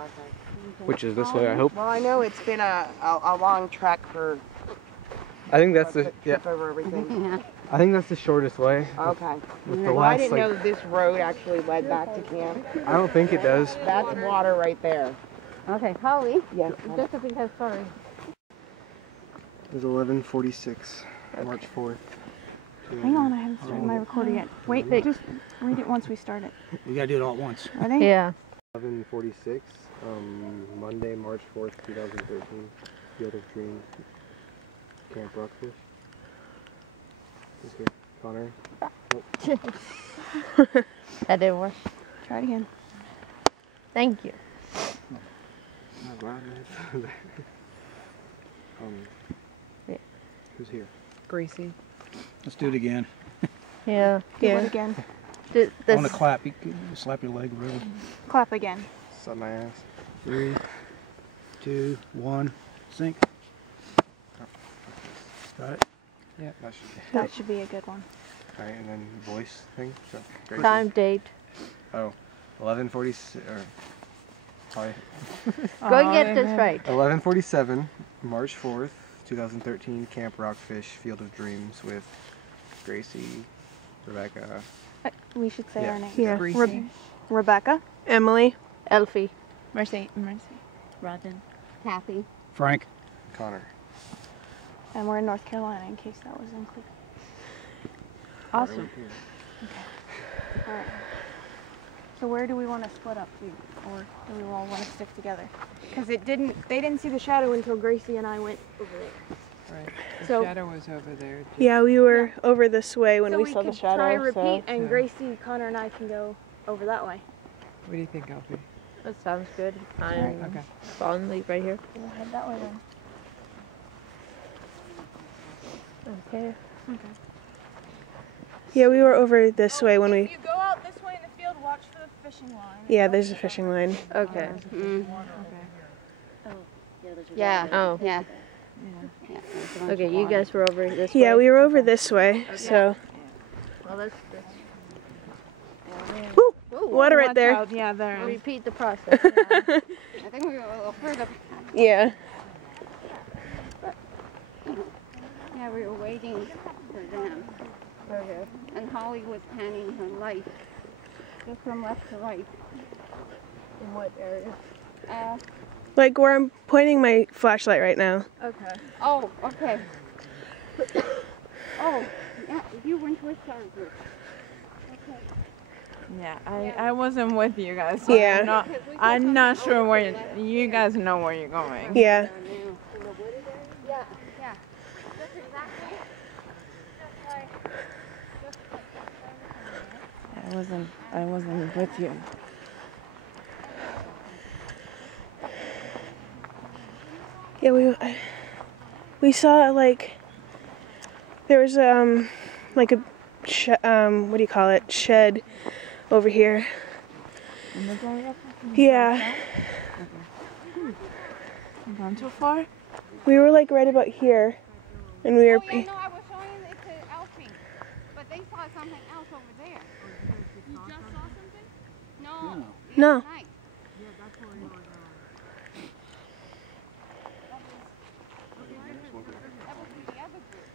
Which is this way, I hope. Well, I know it's been a long trek for I think that's us the to yeah. trip over everything. Yeah. I think that's the shortest way. Okay. With the Well, I last, didn't like, know that this road actually led back to camp. I don't think it does. That's water right there. Okay, Holly. Yes. Just because, sorry. It was 11:46, March 4th. Hang on, I haven't started my recorder yet. Wait, just read it once we start it. We gotta do it all at once. Ready? Yeah. 11:46, Monday, March 4th, 2013. Field of Dreams, Camp Rockfish. Who's here? Connor. That didn't work. Try it again. Thank you. I'm glad Yeah. Who's here? Gracie. Let's do it again. Yeah. Do Yeah. it again. I want to clap. You can slap your leg really. Clap again. Suck my ass. 3, 2, 1, sink. Got it? Yeah, that should be. That should be a good one. Alright, and then voice thing. So, Gracie. Time, date. Oh, 11:46. Or sorry. Go and get this right. 11:47, March 4th, 2013. Camp Rockfish, Field of Dreams with Gracie, Rebecca. We should say Yeah. our names. Yeah. Gracie. Rebecca. Emily. Elfie. Mercy. Rodden. Kathy. Frank. Connor. And we're in North Carolina in case that was unclear. Awesome. Alright. So where do we want to split up to? Or do we all want to stick together? Because they didn't see the shadow until Gracie and I went over there. Right. The So- shadow was over there. Yeah, we were over this way when so we saw the could shadow. try repeat and Yeah. Gracie, Connor, and I can go over that way. What do you think, Elfie? That sounds good. Okay. Fallen leaf right here. We'll head that way then. Okay. Yeah, we were over this way when we. If you go out this way in the field, watch for the fishing line. Yeah, there's a fishing line. Okay. Mm. Yeah. Oh, yeah. Okay, you guys were over this way. Yeah, we were over this way. So. Well, let's Woo! Water right there. Yeah, there. repeat the process. I think we were a little further. Yeah. Yeah, we were waiting for them. Okay. And Holly was panning her light, just from left to right. In what area? Like where I'm pointing my flashlight right now. Okay. Oh, okay. Oh, yeah, you went with our group. Okay. Yeah, I wasn't with you guys. So Yeah. I'm not sure where you guys know where you're going. Yeah. Yeah, yeah. Just exactly. I wasn't with you. Yeah, we saw like there was like a what do you call it, shed over here. Yeah. Gone too far? We were like right about here, and we were. Oh, yeah, no, I was showing it to Elfie, but they saw something else over there. You just saw something? No. Night. Yeah, that's where we were going. That was with the other group,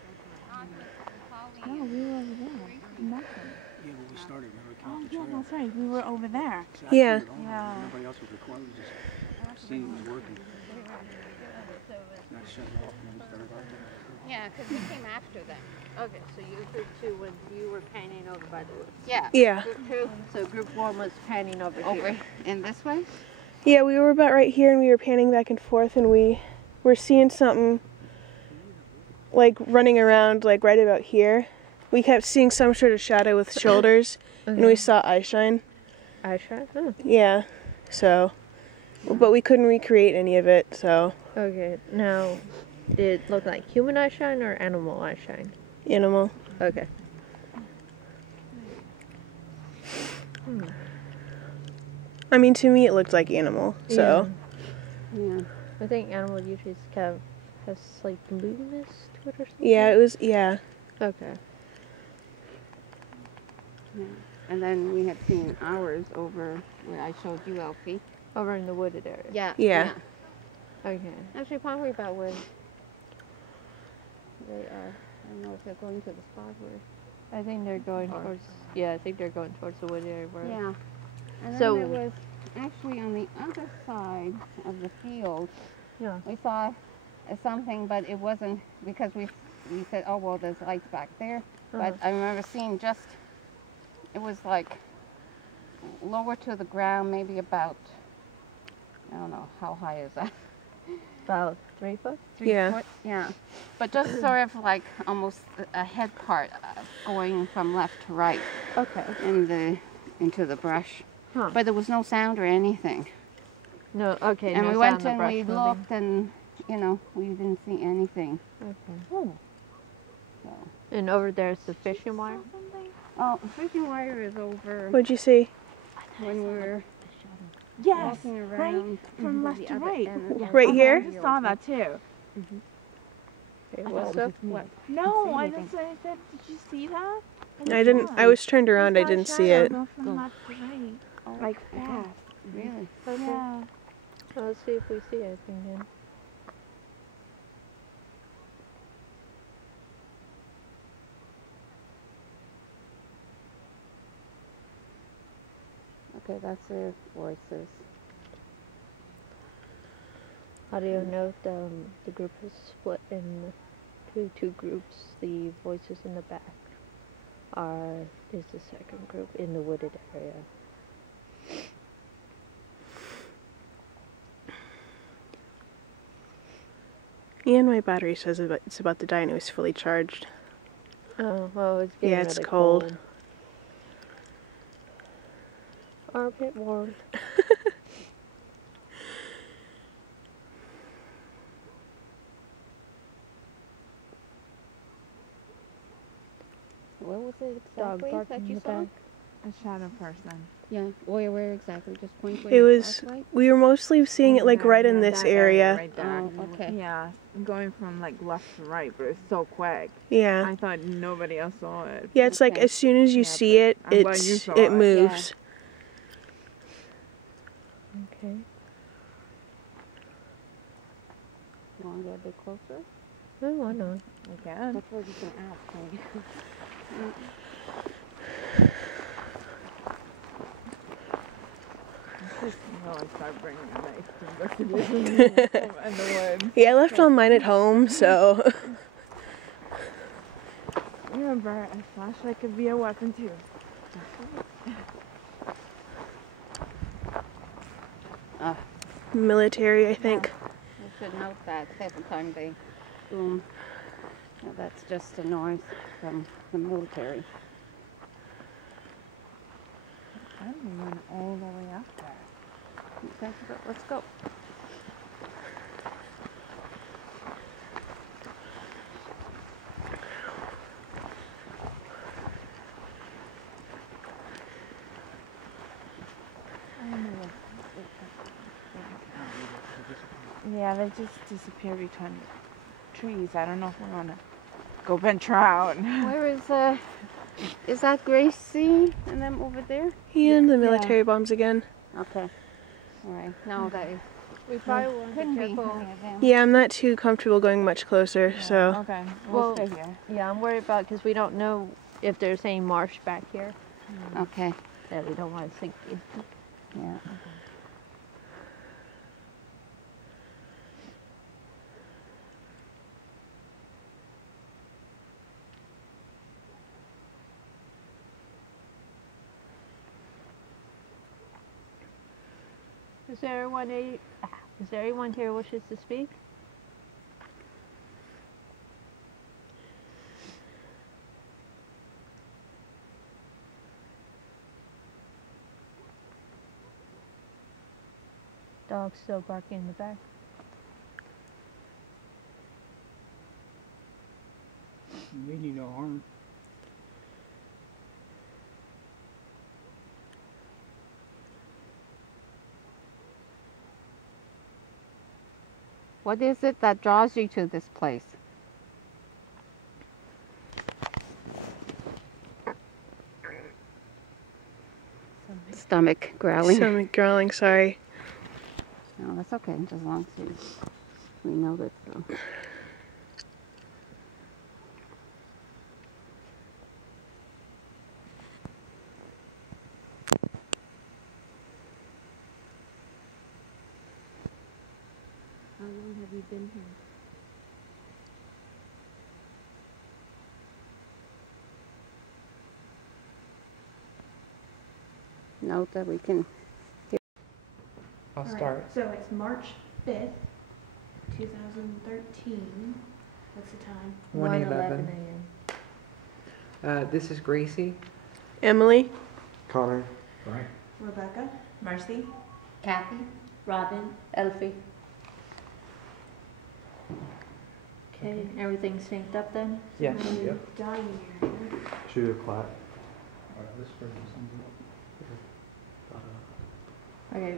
not with Holly. No, we were over there. Nothing. Yeah, when we started, remember, we came Oh, off the yeah, trail. that's right. We were over there. See, I Yeah. turned it on, Yeah. Everybody else was recording. We just seen it was working. And I shut it off and then we started on it. Yeah, because we came after them. Okay, so you group 2 when you were panning over by the woods. Yeah. Yeah. Group 2 So group 1 was panning over over here. in this way. Yeah, we were about right here and we were panning back and forth and we were seeing something like running around like right about here. We kept seeing some sort of shadow with shoulders and we saw eye shine. Eye shine? Oh. Yeah. So, but we couldn't recreate any of it, so Okay, now, did it look like human eye shine or animal eye shine? animal. Okay. I mean, to me it looked like animal, so. Yeah. I think animal usually has like blueness to it or something. Yeah, it was, yeah. Okay. Yeah. And then we had seen ours over where I showed you, Elfie. Over in the wooded area. Yeah. Yeah. Okay. Actually, probably about where they are. I don't know if they're going to the spot where. I think they're going towards. Yeah, I think they're going towards the wood area. Where Yeah. And then So- there was actually on the other side of the field. Yeah. We saw something, but it wasn't because we said, oh well, there's lights back there. But I remember seeing just it was like lower to the ground, maybe about I don't know how high is that. About 3 foot. 3 Yeah. foot? Yeah. But just sort of like almost a head part going from left to right Okay. into the brush. Huh. But there was no sound or anything. No. Okay. And no we sound went of the and brush we moving. looked and, you know, we didn't see anything. Okay. Oh. So. And over there's the fishing wire. Oh, fishing wire is over What'd you see? when we were Yes. walking Right around from the left to other right. end of Right the here? I saw that too. Okay, I what's thought it up? What? No, I didn't say that. Did you see that? I didn't, I was turned around, I didn't see it. Go from left to right. Oh, Like fast. really? Yeah. Well, let's see if we see anything then. Okay, that's their voices. How do you note the group is split in two groups? The voices in the back is the second group in the wooded area. And my battery says it's about to die and it was fully charged. Oh, well, it's getting Yeah, it's really cold. Or a bit warm. What was it Dog exactly barking that in you the saw? back. A shadow person. Yeah, where exactly? Just point where It your was, flashlight? we were mostly seeing it like right in this area. Right there. Oh, okay. Yeah, going from like left to right, but it's so quick. Yeah. I thought nobody else saw it. Yeah, it's like Okay. as soon as you Yeah, see it, but I'm glad you it saw it. moves. Okay. You want to get a bit closer? No, why not? Again. That's what you can ask. Maybe. I start bringing a knife to look at you in the woods. Yeah, I left all mine at home, so. Remember, a flashlight could be a weapon too. Military, I think. You should note that every time they boom. Yeah, that's just a noise from the military. I went all the way up there. Okay, so let's go. Yeah, they just disappear between trees. I don't know if we're gonna go venture out. Where is Is that Gracie and them over there? And the military bombs again. Okay. All right. No, that is. We probably want to Couldn't be be careful. any of them. Yeah, I'm not too comfortable going much closer, so. Okay, Well, we'll stay here. Yeah, I'm worried about because we don't know if there's any marsh back here Okay. that we don't want to sink into. Yeah. Is there anyone here who wishes to speak? Dog's still barking in the back. Really no harm. What is it that draws you to this place? Stomach growling. Stomach growling, sorry. No, that's okay, just as long as we know that. So. How long have you been here? Note that we can. I'll start. So it's March 5th, 2013. What's the time? 1:11. a.m. This is Gracie. Emily? Connor. Rebecca? Marcy? Kathy, Robin, Elfie. Okay, everything synced up then? Yes. Yep. Dying here. Should we clap? Okay,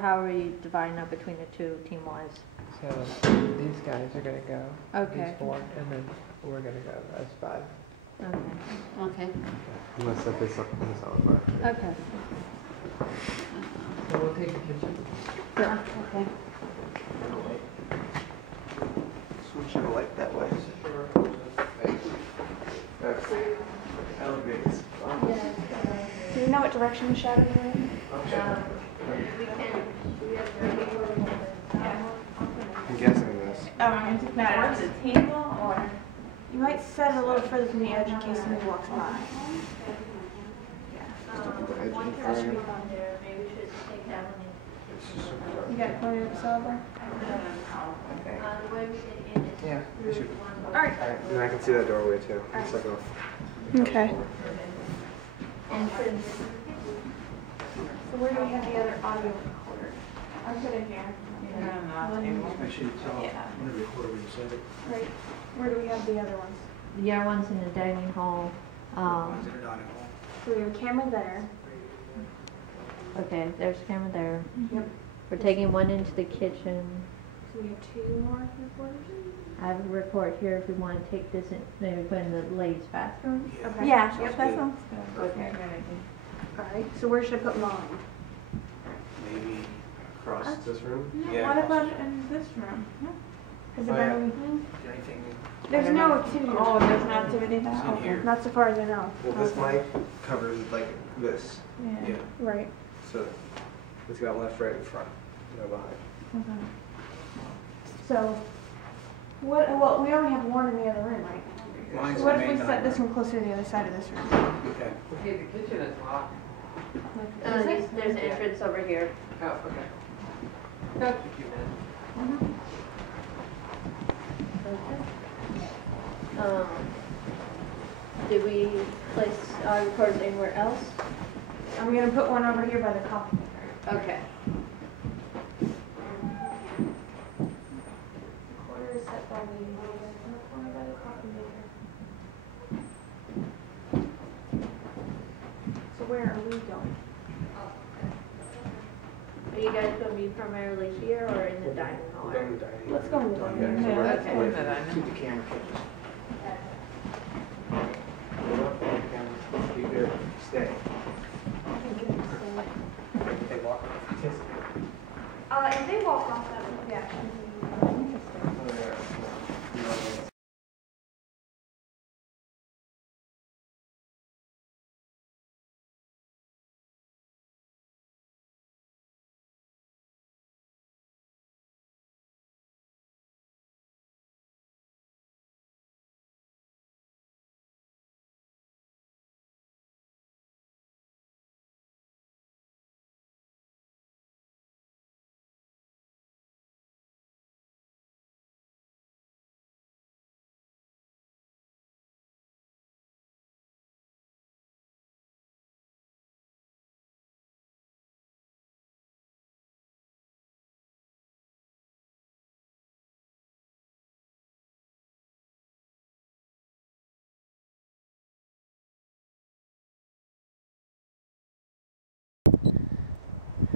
how are we dividing up between the two team-wise? So these guys are gonna go. Okay. These 4, and then we're gonna go as 5. Okay. Okay. I'm gonna set this up in this outfit. Okay. So we'll take the kitchen. Okay. Switch it like that way. Elevates. Do you know what direction the shadows are in? I'm guessing this. Now, is it a table or? You might set it a little further from the edge in case somebody walks by. You got it pointed at the cylinder? Yeah. Alright. And I can see that doorway too. It's like a Okay. So where do we have the other audio recorder? I'll put it here. Actually, it's all in the recorder when you said it. Right. Where do we have the other ones? The other one's in the dining hall. One's in the dining hall. So we have a camera there. Okay, there's a camera there. Yep. We're taking one into the kitchen. So we have 2 more recorders? I have a report here if we want to take this in, maybe put in the ladies' bathroom. Okay. Yeah, Sounds yep, that good. sounds good. Okay. Alright, so where should I put mine? Maybe across this room. Yeah. What about in this room? Has Oh, it yeah. been Is there anything? There's no activity. Oh, there's no activity It's there? in here. Not so far as I know. Well, this mic covers like this, Yeah. Right. so it's got left, right, and front, no behind. Okay. So, well, we only have one in the other room, right? Mine's So the what if we main set dining this room. one closer to the other side of this room? Okay. Okay, the kitchen is locked. There's an entrance over here. Oh, okay. That's a few minutes. Did we place our recorders anywhere else? I'm gonna put one over here by the coffee maker. Okay. Corner is set by the corner by the coffee maker. So where are we going? Are you guys going to be primarily here or in the dining hall? We're done with dining. Let's go in the Done, dining yeah, room. so we're- That's one that I know. Keep the camera focused. Stay. They walk off. If they walk off, that would be actually interesting.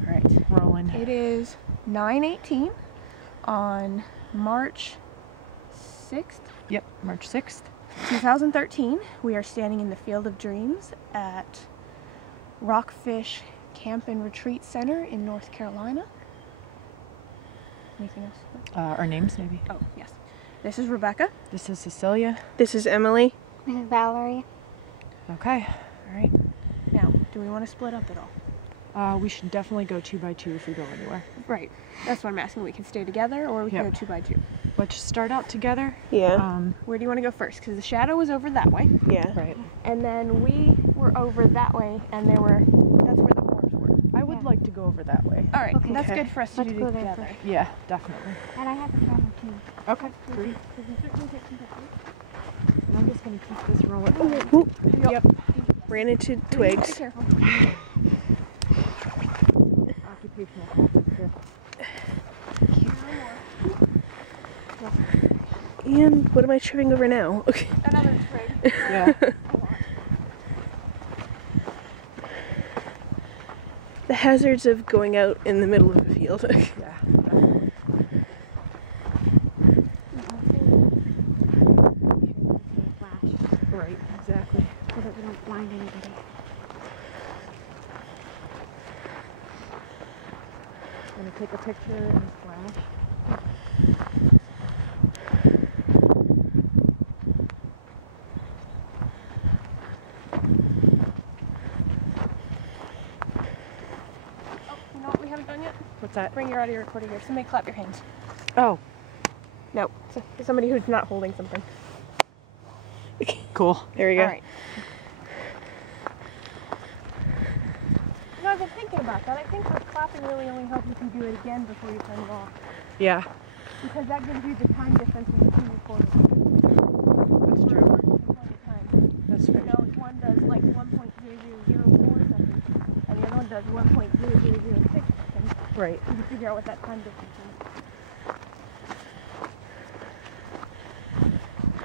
Alright, rolling. It is 9:18 on March 6th, Yep, March 6th. 2013. We are standing in the Field of Dreams at Rockfish Camp and Retreat Center in North Carolina. Anything else? Our names, maybe. Oh, yes. This is Rebecca. This is Cecilia. This is Emily. This is Valerie. Okay, alright. Now, do we want to split up at all? We should definitely go 2 by 2 if we go anywhere. Right. That's what I'm asking. We can stay together or we can Yep. go 2 by 2. Let's start out together. Yeah. Where do you want to go first? Because the shadow was over that way. Yeah. Right. And then we were over that way and that's where the orbs were. I would like to go over that way. All right. Okay. That's Okay. good for us to Let's do go there together. first. Yeah, definitely. And I have a camera too. Okay, great. And I'm just going to keep this rolling. Oop. Yep. Ran into Be twigs. careful. Occupational hazard here. And what am I tripping over now? Okay. Another twig. Yeah. The hazards of going out in the middle of a field. Yeah. Right, exactly. So that we don't blind anybody. I'm going to take a picture and flash. Oh, you know what we haven't done yet? What's that? Bring your audio recorder here. Somebody clap your hands. Oh, No. Somebody who's not holding something. cool. There we go. All right. You know, I've been thinking about that. I think with clapping really only helps if you do it again before you turn it off. Yeah, Because that gives you the time difference in the two recordings. that's true. That's You true. know, if one does like 1.0004 seconds, and the other one does 1.0006 seconds, Right. you can figure out what that time difference is.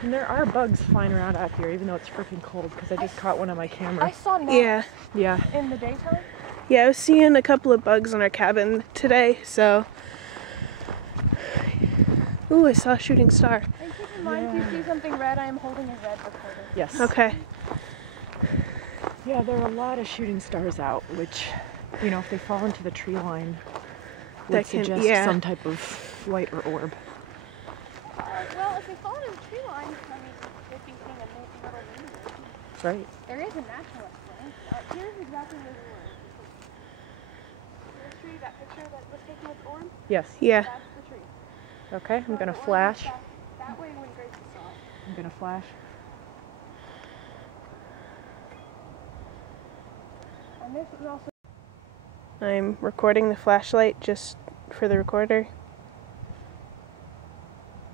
And there are bugs flying around out here, even though it's freaking cold, because I just caught one on my I camera. saw gnats Yeah. Yeah. in the daytime. Yeah, I was seeing a couple of bugs in our cabin today, so. Ooh, I saw a shooting star. And keep in mind, if you see something red, I am holding a red recorder. Yes. Okay. Yeah, there are a lot of shooting stars out, which, you know, if they fall into the tree line, would That can- suggest yeah. some type of light or orb. Well, if they fall in the tree line, I mean, they'd be seeing a little window. Right. There is a naturalist one. Here's exactly where we were. The tree, that picture that was taken with orb, Yes. Yeah. that's the tree. Okay, I'm gonna The orb flash. was that way when Gracie saw it. I'm gonna flash. And this is also I'm recording the flashlight just for the recorder.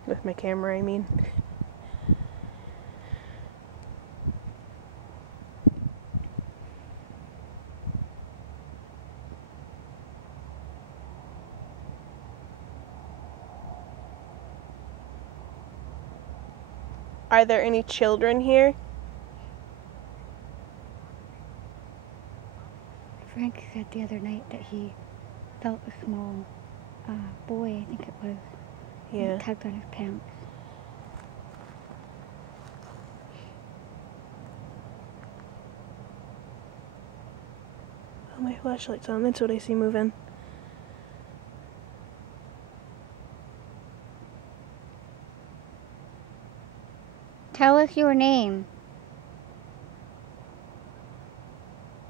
With my camera, I mean. Are there any children here? Frank said the other night that he felt a small boy, I think it was, Yeah. tugged on his pants. Oh, my flashlight's on. That's what I see moving. Tell us your name.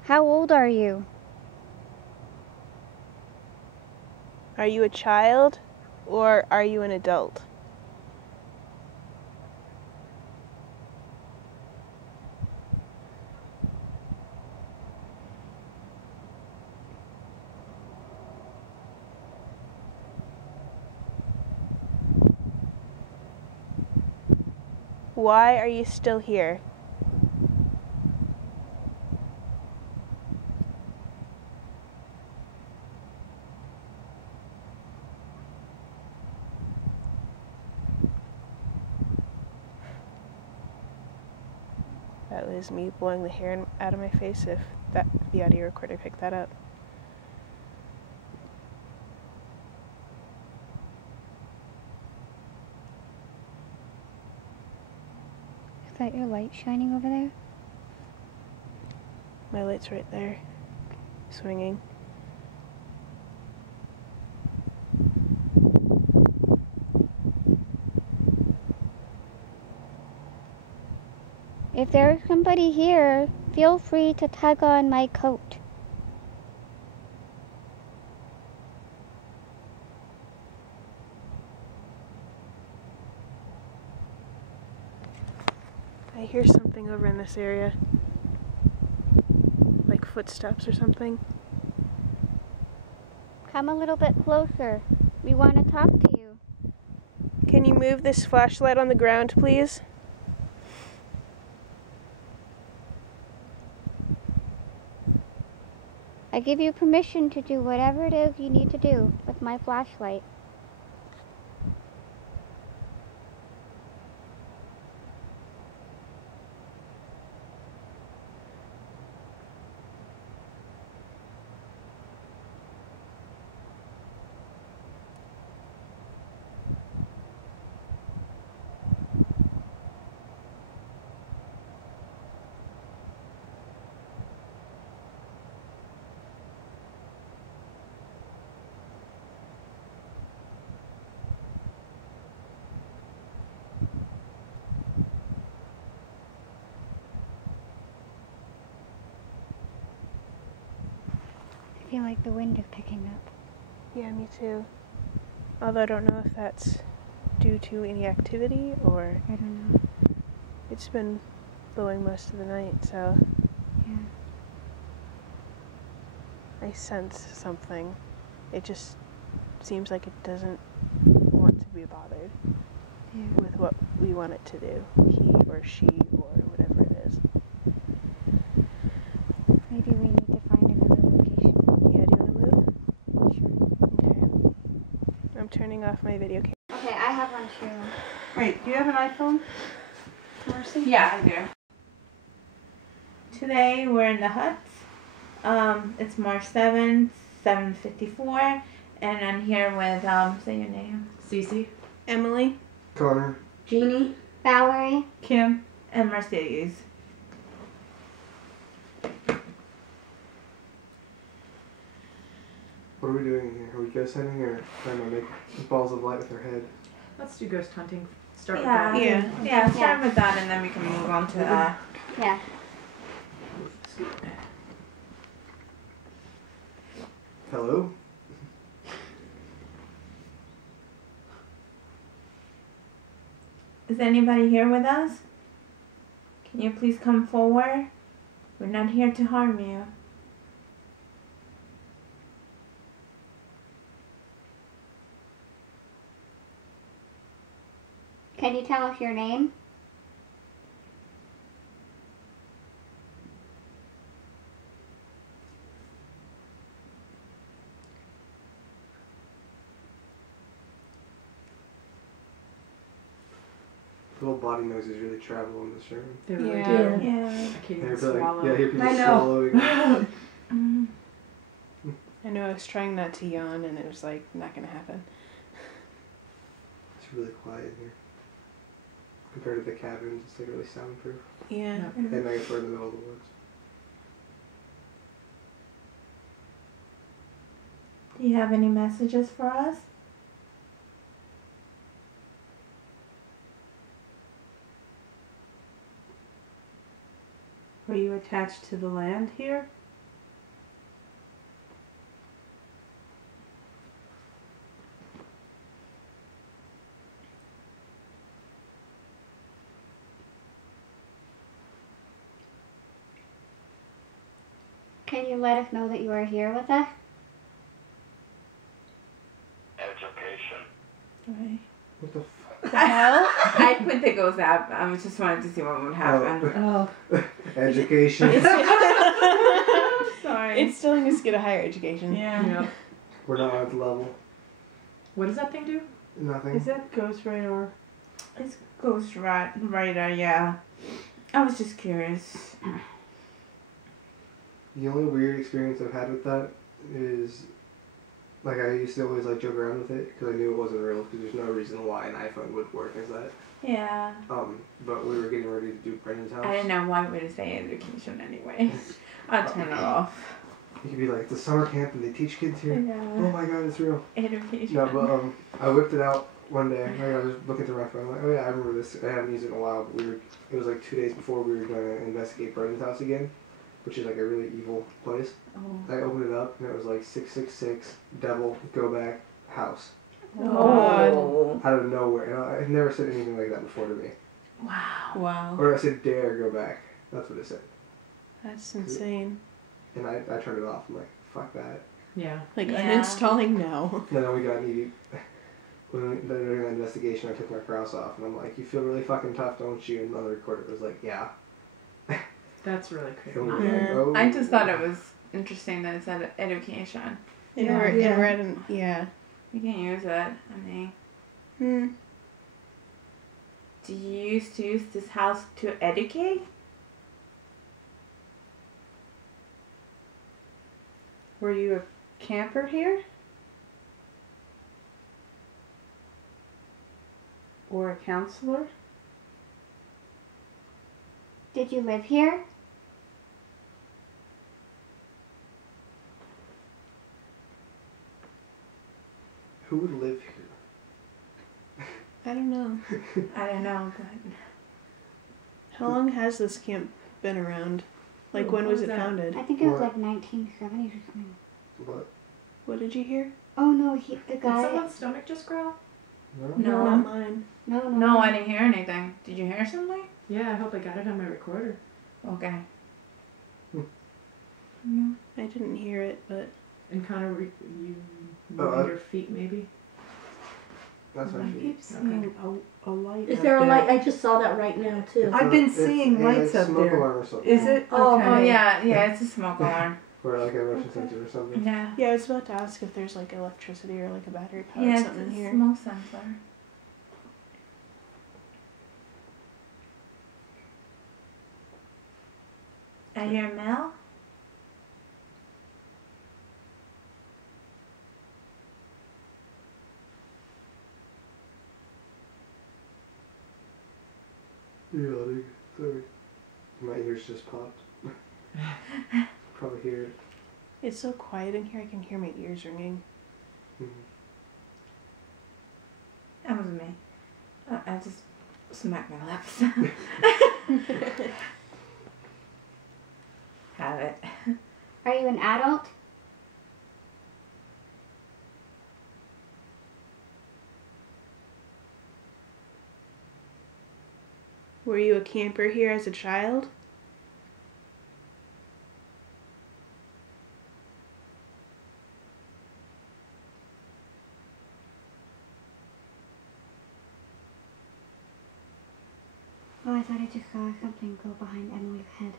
How old are you? Are you a child or are you an adult? Why are you still here? That was me blowing the hair out of my face if the audio recorder picked that up. Is that your light shining over there? My light's right there, swinging. If there's somebody here, feel free to tug on my coat. I hear something over in this area. Like footsteps or something. Come a little bit closer. We want to talk to you. Can you move this flashlight on the ground, please? I give you permission to do whatever it is you need to do with my flashlight. I feel like the wind is picking up. Yeah, me too. Although I don't know if that's due to any activity or... I don't know. It's been blowing most of the night, so... Yeah. I sense something. It just seems like it doesn't want to be bothered with what we want it to do. He or she or whatever it is. Maybe we need to find another location. Yeah, do you want to move? Sure. Okay. I'm turning off my video camera. Okay, I have one too. Wait, do you have an iPhone, Marcy? Yeah, I do. Today we're in the huts. It's March 7th, 7:54, and I'm here with, say your name. Cece. Emily. Connor. Jeannie. Valerie. Kim. And Mercedes. What are we doing in here? Are we ghost hunting or trying to make balls of light with our head? Let's do ghost hunting. Start with Yeah. that. Yeah, start with that and then we can move on to Yeah. Hello? Is anybody here with us? Can you please come forward? We're not here to harm you. Can you tell us your name? The little body noises really travel in this room. They really Yeah. do. Yeah. I can't Yeah, even but swallow. like, yeah, I hear people I know. swallowing. I know I was trying not to yawn and it was like not gonna happen. It's really quiet here. Compared to the cabins, it's like really soundproof. Yeah. And I guess we're in the middle of the woods. Do you have any messages for us? Are you attached to the land here? Can you let us know that you are here with us? Education. Right. What the The hell? I put the ghost app. I was just wanted to see what would happen. Oh. Education. Sorry. It's still needs to get a higher education. Yeah. We're not on the level. What does that thing do? Nothing. Is that Ghost Radar? It's Ghost Rider, yeah. I was just curious. The only weird experience I've had with that is, like, I used to always like joke around with it because I knew it wasn't real because there's no reason why an iPhone would work as that. Yeah. But we were getting ready to do Brendan's house. I didn't know why we would say education anyway. I'll turn it off. You could be like, it's a summer camp and they teach kids here. Yeah. Oh my god, it's real. Education. No, but I whipped it out one day. Like, I was looking through my phone. I'm like, oh yeah, I remember this. I haven't used it in a while. But it was like 2 days before we were going to investigate Brendan's house again, which is like a really evil place. Oh. I opened it up and it was like 666 devil go back house. Oh. Out of nowhere. And I've never said anything like that before to me. Wow. Wow. Or I said dare go back. That's what it said. That's insane. And I turned it off. I'm like, fuck that. Yeah. Like Yeah. uninstalling now. And then we got during the investigation, I took my cross off, and I'm like, you feel really fucking tough, don't you? And the other recorder was like, yeah. That's really creepy. And we were like, oh. I just thought it was interesting that it said education. Yeah. You can use it. I mean, do you used to use this house to educate? Were you a camper here? Or a counselor? Did you live here? Who would live here? I don't know. I don't know, but How long has this camp been around? Like, when was it founded? I think it was like 1970s or something. What? What did you hear? Oh no, the Did guy. someone's stomach just growl? no. Not mine. No, I didn't hear anything. Did you hear something? Yeah, I hope I got it on my recorder. Okay. I didn't hear it, but And kind of you Oh, moving your feet maybe? That's what I she keep seeing a light. Is up there a light? I just saw that right now too. I've been seeing lights up smoke there. alarm or something. Is it? Oh, Okay. Oh yeah, it's a smoke alarm. Or like a motion sensor or something. Yeah. yeah, I was about to ask if there's like electricity or like a battery powered Yeah, something in it's a here. smoke sensor. I hear Mel. Yeah, sorry. My ears just popped. Probably hear it. It's so quiet in here, I can hear my ears ringing. That was me. I just smacked my lips. Have it. Are you an adult? Were you a camper here as a child? Oh, I thought I just saw something go behind Emily's head.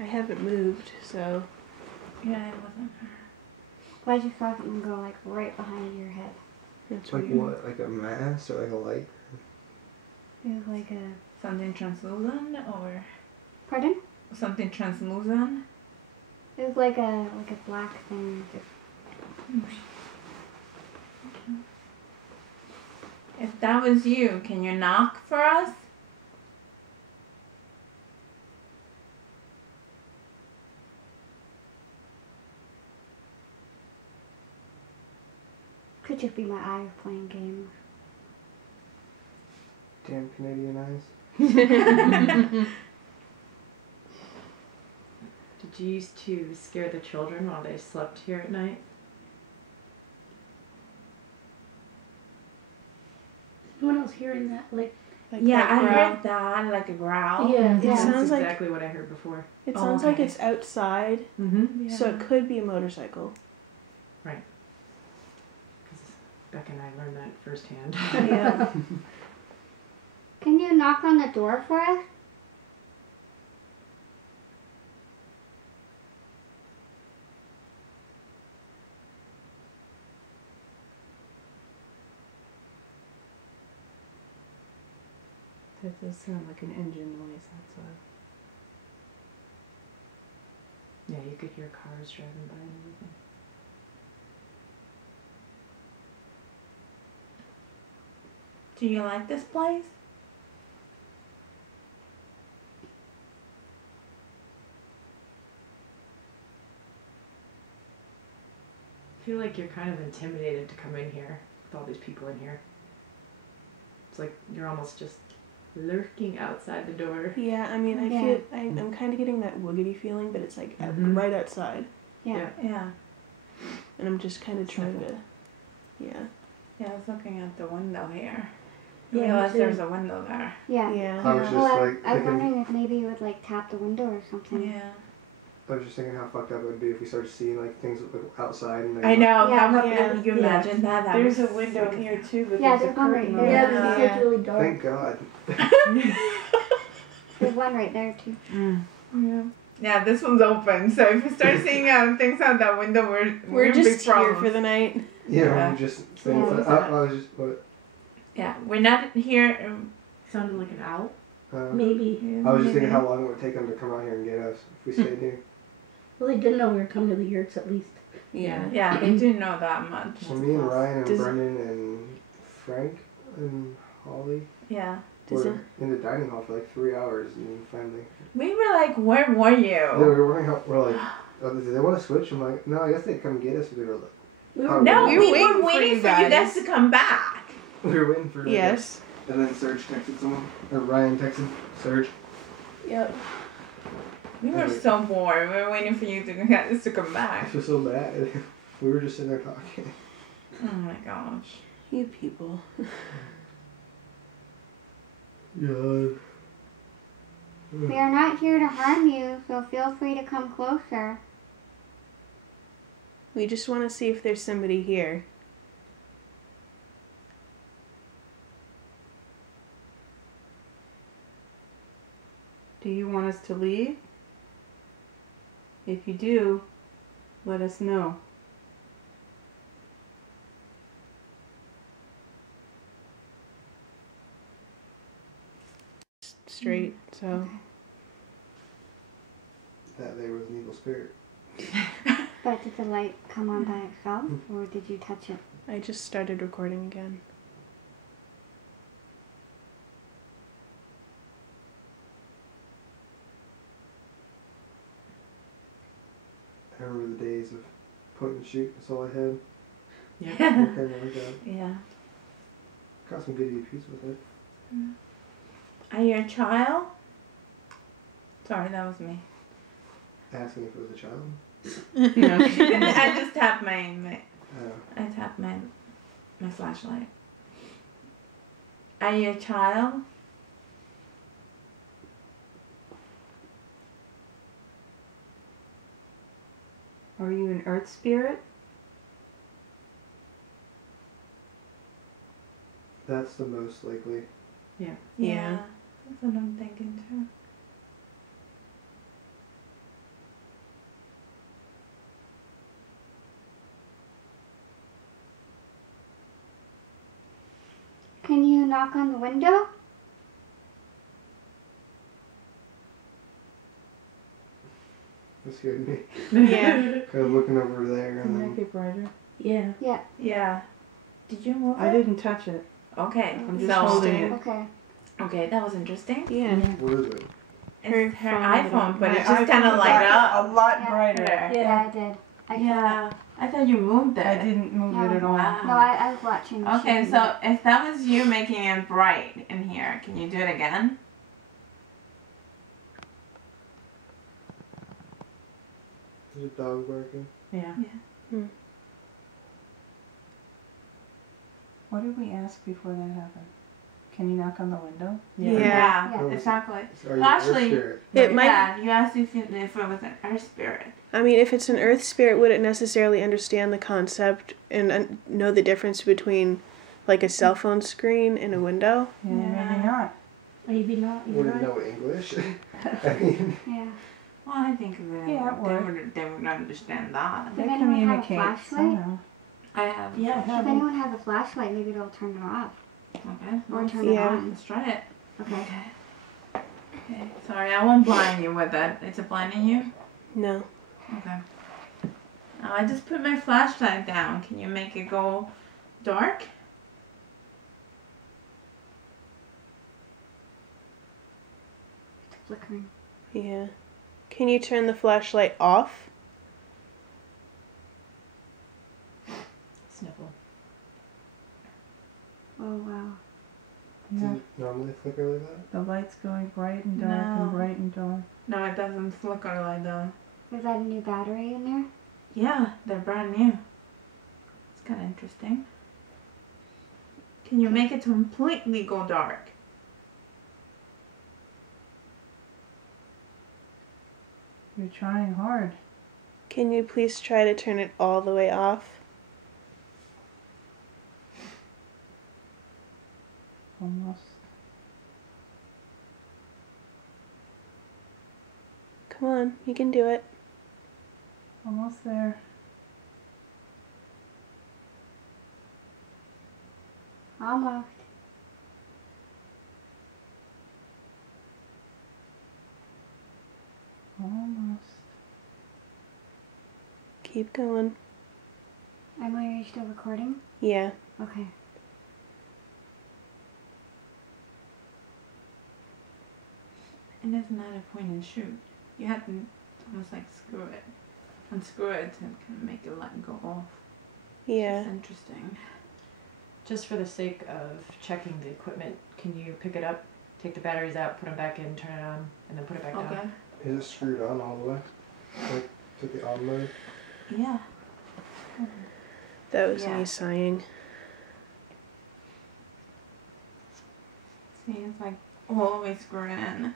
I haven't moved, so. Yeah, it wasn't her. Well, I just saw something go like right behind your head. That's Like weird. what? Like a mass or like a light? It was like a. Something translucent or Pardon? something translucent? It was like a black thing. Just If that was you, can you knock for us? could just be my eyes playing games. Damn Canadian eyes. Did you used to scare the children while they slept here at night? Anyone else hearing that? Like yeah, I growl? heard that, like a growl. Yeah. It That's sounds like exactly what I heard before. it sounds like okay. it's outside, Mm-hmm. so it could be a motorcycle. Right. Because Beck and I learned that firsthand. Yeah. Can you knock on the door for us? That does sound like an engine noise outside. Yeah, you could hear cars driving by and everything. Do you like this place? I feel like you're kind of intimidated to come in here with all these people in here. It's like you're almost just lurking outside the door. Yeah, I mean, I'm kind of getting that woogity feeling, but it's like right outside. Yeah. Yeah. And I'm just kind of trying to, yeah. Yeah, I was looking out the window here. Yeah, me Realized too. there's a window there. Yeah. Yeah. I was just Well, like I was thinking, wondering if maybe you would like tap the window or something. Yeah. I was just thinking how fucked up it would be if we started seeing like things outside and I know. Yeah. How Yeah. you imagine that? That There's was a window sick. here too, but Yeah, there's a there's one right curtain there. on Yeah, it. because Yeah. it's really dark. Thank God. There's one right there too. Yeah. Yeah, this one's open. So if we start seeing things out that window, we're in big just here problems. for the night. Yeah, Yeah. I'm just saying. Yeah. I was just what? Yeah, we're not here. Sounded like an owl. Maybe. Yeah, I was just maybe. thinking how long it would take them to come out here and get us if we stayed here. Well, they didn't know we were coming to the yurts at least. Yeah. Yeah, they do know that much. So me and Ryan and Does- Brendan and Frank and Holly Yeah. Does were in the dining hall for like 3 hours and finally. We were like, where were you? Yeah, we were wondering how, we're like, oh, did they want to switch? I'm like, no, I guess they'd come get us. We were like, We oh, were No, We we were were waiting for you guys to come back. we were waiting for Yes. And then Serge texted someone, or Ryan texted Serge. Yep. We were so bored. We were waiting for you to get us to come I back. feel so bad. We were just sitting there talking. Oh my gosh. You people. Yeah. We are not here to harm you, so feel free to come closer. We just want to see if there's somebody here. Do you want us to leave? If you do, let us know. Straight, so. That there was an evil spirit. But did the light come on by itself, or did you touch it? I just started recording again. I remember the days of point and shoot. That's all I had. Yeah. Kind of like that. Yeah. Got some good EPs with it. Are you a child? Sorry, that was me. Asking if it was a child. I just tapped my Oh. I tapped my flashlight. Are you a child? Are you an earth spirit? That's the most likely. Yeah. Yeah. That's what I'm thinking too. Can you knock on the window? That scared me. Yeah. Kind of looking over there and Make then it brighter. Yeah. Yeah. Yeah. Did you move I it? didn't touch it. Okay. I'm just so, holding it. Okay. Okay, that was interesting. Yeah. what is it? It's her phone lit iPhone, up. but My it just iPhone kind of light got up. a lot Yeah. brighter. Yeah, I did. I Yeah. I thought you moved it. I didn't move it at all. Wow. No, I was watching. Okay, so if that was you making it bright in here, can you do it again? Is the dog barking? Yeah. What did we ask before that happened? Can you knock on the window? Yeah, exactly. Are you Actually, earth spirit? It might. yeah, you asked if it was an earth spirit. I mean, if it's an earth spirit, would it necessarily understand the concept and know the difference between, like, a cell phone screen and a window? Yeah, maybe not. Maybe not. You're Wouldn't right. know English. I mean, Yeah. Well, I think they would understand that. They Does anyone have a communicate flashlight? somehow. I have. Yeah, If anyone has a flashlight, maybe they'll turn it off. Okay. Or turn it on. Let's try it. Okay. Okay. Sorry, I won't blind you with it. Is it blinding you? No. Okay. Now I just put my flashlight down. Can you make it go dark? It's flickering. Yeah. Can you turn the flashlight off? Sniffle. Oh wow. does Yeah. it normally flicker like that? The light's going bright and dark No. and bright and dark. No, it doesn't flicker like that. Is that a new battery in there? Yeah, they're brand new. It's kind of interesting. Can you make it completely go dark? You're trying hard. Can you please try to turn it all the way off? Almost. Come on, you can do it. Almost there. Almost. Almost. Keep going. Emily, are you still recording? Yeah. Okay. And it's not a point and shoot. You have to almost like unscrew it to kind of make it let go off. Yeah. It's interesting. Just for the sake of checking the equipment, can you pick it up, take the batteries out, put them back in, turn it on, and then put it back down? Is it screwed on all the way? Like to the on mode? Yeah. That was Yeah. me sighing. See, it's like all the way screwed in.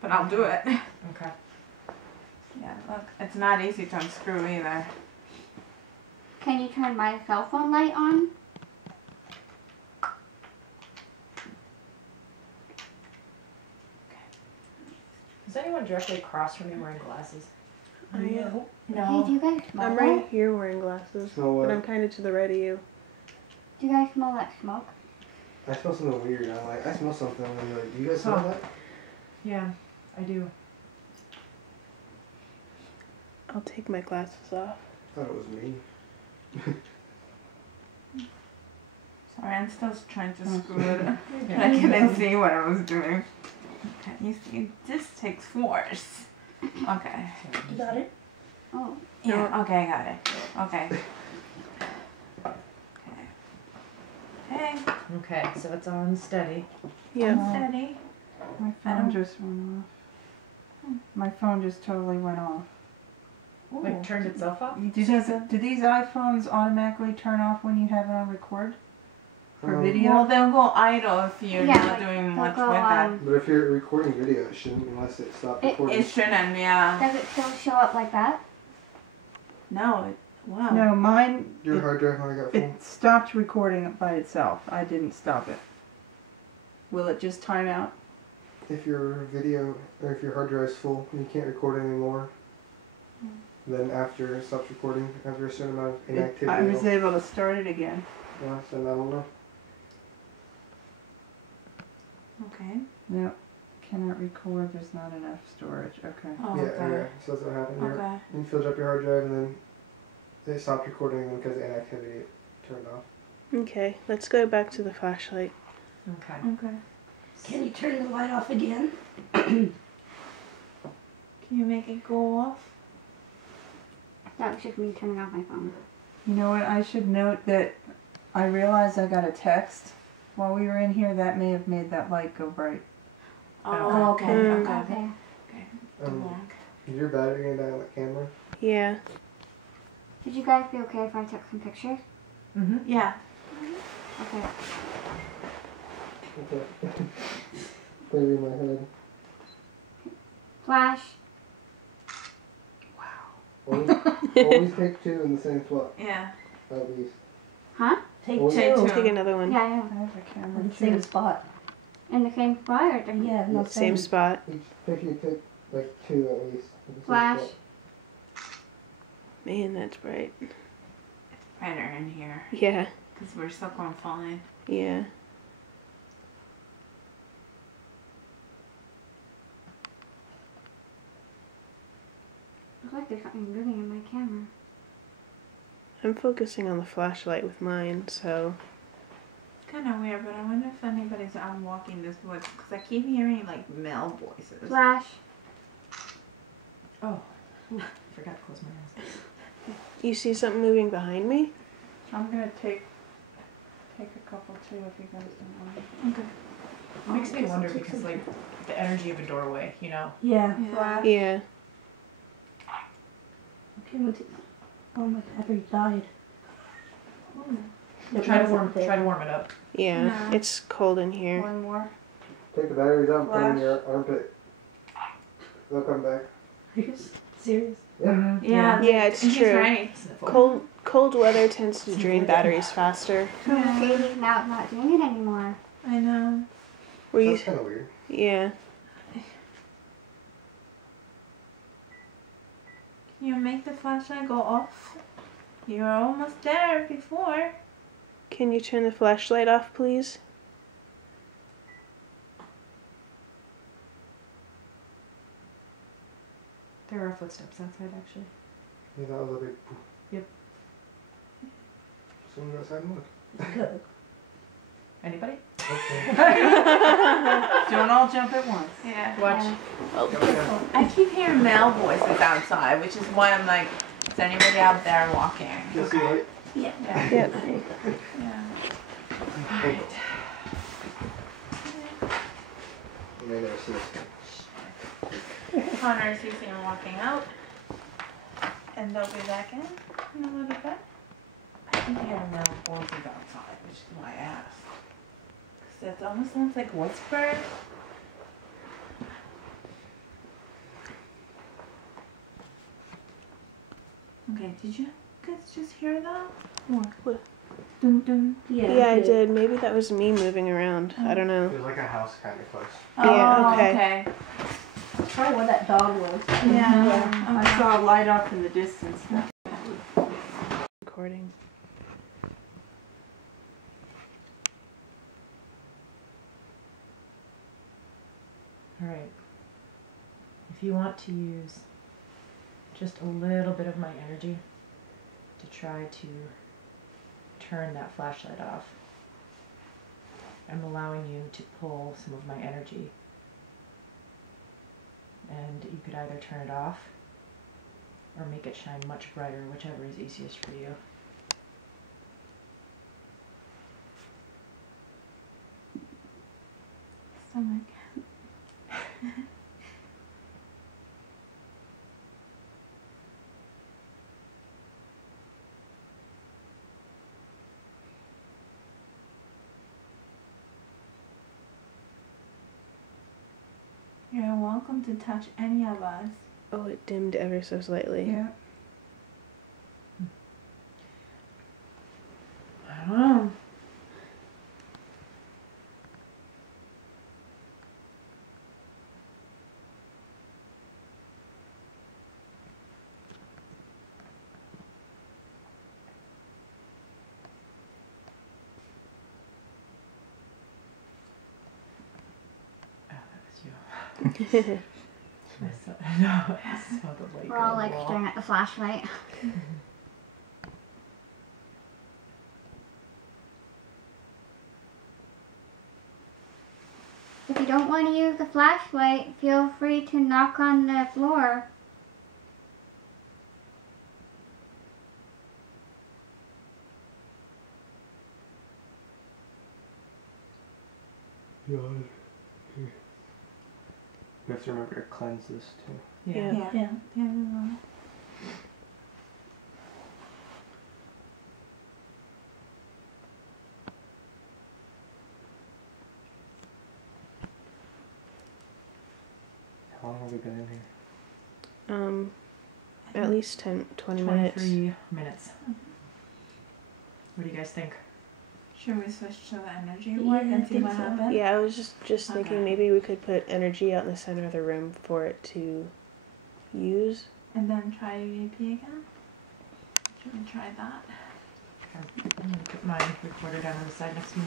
But I'll do it. Okay. Yeah, look, it's not easy to unscrew either. Can you turn my cell phone light on? Is anyone directly across from you wearing glasses? I am. Hey, do you guys smell I'm that? right here wearing glasses, Smell what? but I'm kind of to the right of you. Do you guys smell that smoke? I smell something weird. I'm like, I smell something. And you're like, do you guys smell that? Yeah, I do. I'll take my glasses off. I thought it was me. Sorry, I'm still trying to screw it. I couldn't see what I was doing. Okay, you see, this takes force. Okay. You got it? Oh. Yeah, okay, I got it. Okay. Okay. Okay, so it's on steady. Yeah. Steady. My phone just went off. My phone just totally went off. Like turned itself off? Do these iPhones automatically turn off when you have it on record? For video? Well, they'll go idle if you're Yeah, not like, doing they'll much go, with it. But if you're recording video, it shouldn't unless it stopped recording. It shouldn't, yeah. Does it still show up like that? No, wow. No, mine. Your hard drive when I got full? It stopped recording it by itself. I didn't stop it. Will it just time out? If your video or if your hard drive is full and you can't record anymore, then after it stops recording, after a certain amount of inactivity, I was able to start it again. Yeah, so I don't know. Okay. No, cannot record. There's not enough storage. Okay. Oh, Yeah, okay. yeah. So that's what happened. Okay. You filled up your hard drive and then it stopped recording and because of inactivity it turned off. Okay, let's go back to the flashlight. Okay. Okay. Can you turn the light off again? Can you make it go off? That was just me turning off my phone. You know what? I should note that I realized I got a text while we were in here. That may have made that light go bright. Oh, okay. Okay. Okay. Is your battery gonna die on that camera? Yeah. Would you guys be okay if I took some pictures? Mm-hmm. Yeah. Okay. Okay. Clear in my head. Flash. Always take two in the same spot. Yeah. At least. Huh? Take Always- two. Take another one. Yeah, I know. I have a camera In the too. same spot. In the same spot or different? Yeah, no, Same spot. Each picture you take like two at least. in the same Flash. spot. Man, that's bright. Brighter in here. Yeah. Because we're still going fine. Yeah. Looks like there's something moving in my camera. I'm focusing on the flashlight with mine, so. It's kind of weird, but I wonder if anybody's out walking this woods. Because I keep hearing like male voices. Flash. Oh, ooh, forgot to close my eyes. You see something moving behind me? I'm gonna take a couple too if you guys don't mind. Okay. It makes me wonder because, like, the energy of a doorway, you know? Yeah. Flash. Yeah. Okay, what's it? Oh, my battery died. Try to warm it up. Yeah. Yeah. It's cold in here. One more. Take the batteries out and put it in Flash. your armpit. They'll come back. Are you serious? Yeah. Yeah. Yeah, it's He's true. right. Cold weather tends to drain batteries faster. Baby's now not doing it anymore. I know. Were you? That's kind of weird. Yeah. Can you make the flashlight go off? You were almost there before. Can you turn the flashlight off, please? There are footsteps outside, actually. Yeah, that was a big poof. Yep. Someone go outside and look. Good. Anybody? Okay. Don't all jump at once. Yeah. Watch. I keep hearing male voices outside, which is why I'm like, is anybody out there walking? You'll see light. Yeah. Yeah. Yeah. Yeah. Alright. You may never see us. Connor is usually walking out. And they'll be back in a little bit. I think they have male voices outside, which is why I asked. Because it almost sounds like whispers. Okay, did you guys just hear that? What? Dun dun. Yeah, I did. Maybe that was me moving around. I don't know. There's like a house kind of close. Yeah, Oh, okay. Probably where that dog was. Yeah. I saw a light up in the distance. Recording. Alright. If you want to use just a little bit of my energy to try to turn that flashlight off, I'm allowing you to pull some of my energy. And you could either turn it off or make it shine much brighter, whichever is easiest for you. Stomach. You're welcome to touch any of us. Oh, it dimmed ever so slightly. Yeah. I don't know. No, I saw the light We're all go like off. staring at the flashlight. If you don't want to use the flashlight, feel free to knock on the floor. You have to remember to cleanse this too. Yeah. Yeah. We will. How long have we been in here? At least 20 minutes. 23 minutes. What do you guys think? Should we switch to the energy work and see what happens? Yeah, I was just thinking maybe we could put energy out in the center of the room for it to use. And then try EVP again? Should we try that? Okay. I'm going to put my recorder down on the side next to me.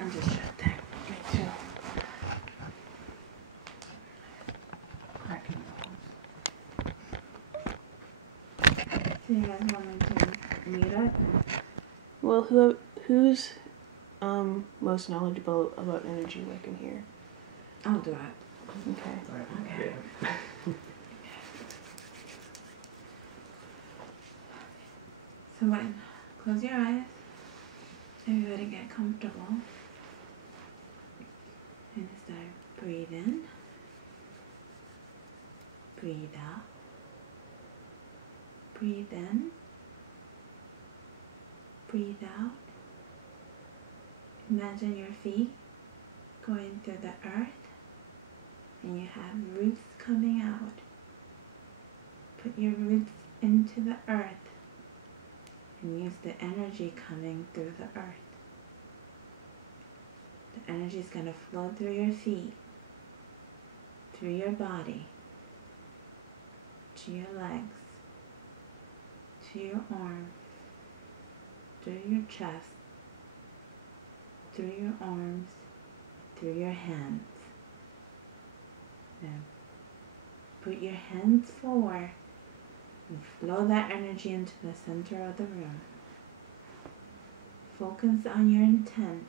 I'm just shut there. Me too. Cracking So you guys want me to read it? Well, who's most knowledgeable about energy work in here? I'll do it. Okay. Okay. So when close your eyes, everybody get comfortable, and start breathe in, breathe out, breathe in, breathe out. Imagine your feet going through the earth, and you have roots coming out. Put your roots into the earth and use the energy coming through the earth. The energy is going to flow through your feet, through your body, to your legs, to your arms, through your chest, through your arms, through your hands. Now, put your hands forward and flow that energy into the center of the room. Focus on your intent.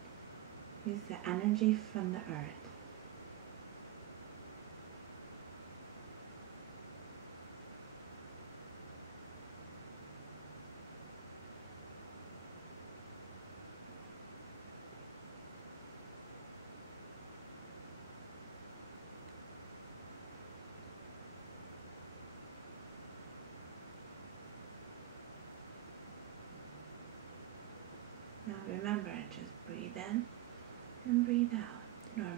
Use the energy from the earth. Now remember, just breathe in and breathe out normally.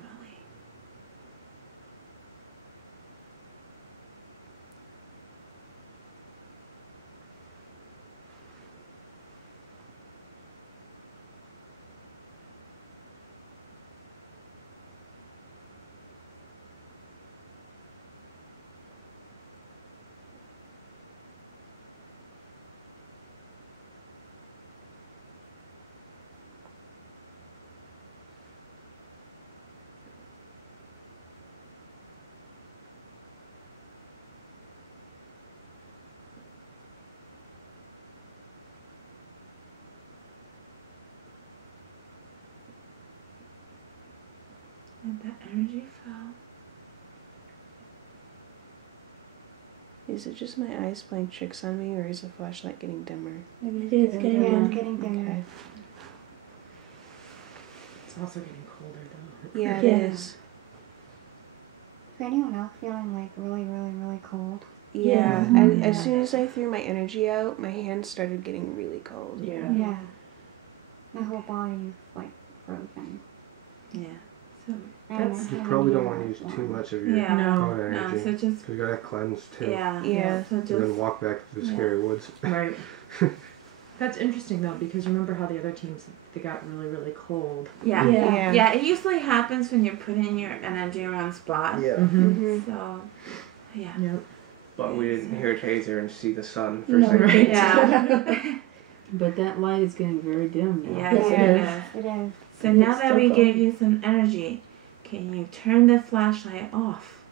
Let that energy flow. Is it just my eyes playing tricks on me, or is the flashlight getting dimmer? It is getting dimmer. Okay. It's also getting colder though. Yeah, it is. Is anyone else feeling like really, really, really cold? Yeah. As soon as I threw my energy out, my hands started getting really cold. Yeah. My whole body is like frozen. Yeah. So You probably don't want to use too much of your own energy. No, so just you gotta cleanse too. Yeah. So just And then walk back to the scary woods. Right. That's interesting though, because remember how the other teams, they got really, really cold. Yeah, it usually happens when you're putting your energy in one spot. Yeah. So, yeah. Yep. But we didn't hear Taser and see the sun for No, a second. right. Yeah. But that light is getting very dim now. Yes, It is. So now that we gave you some energy, can you turn the flashlight off?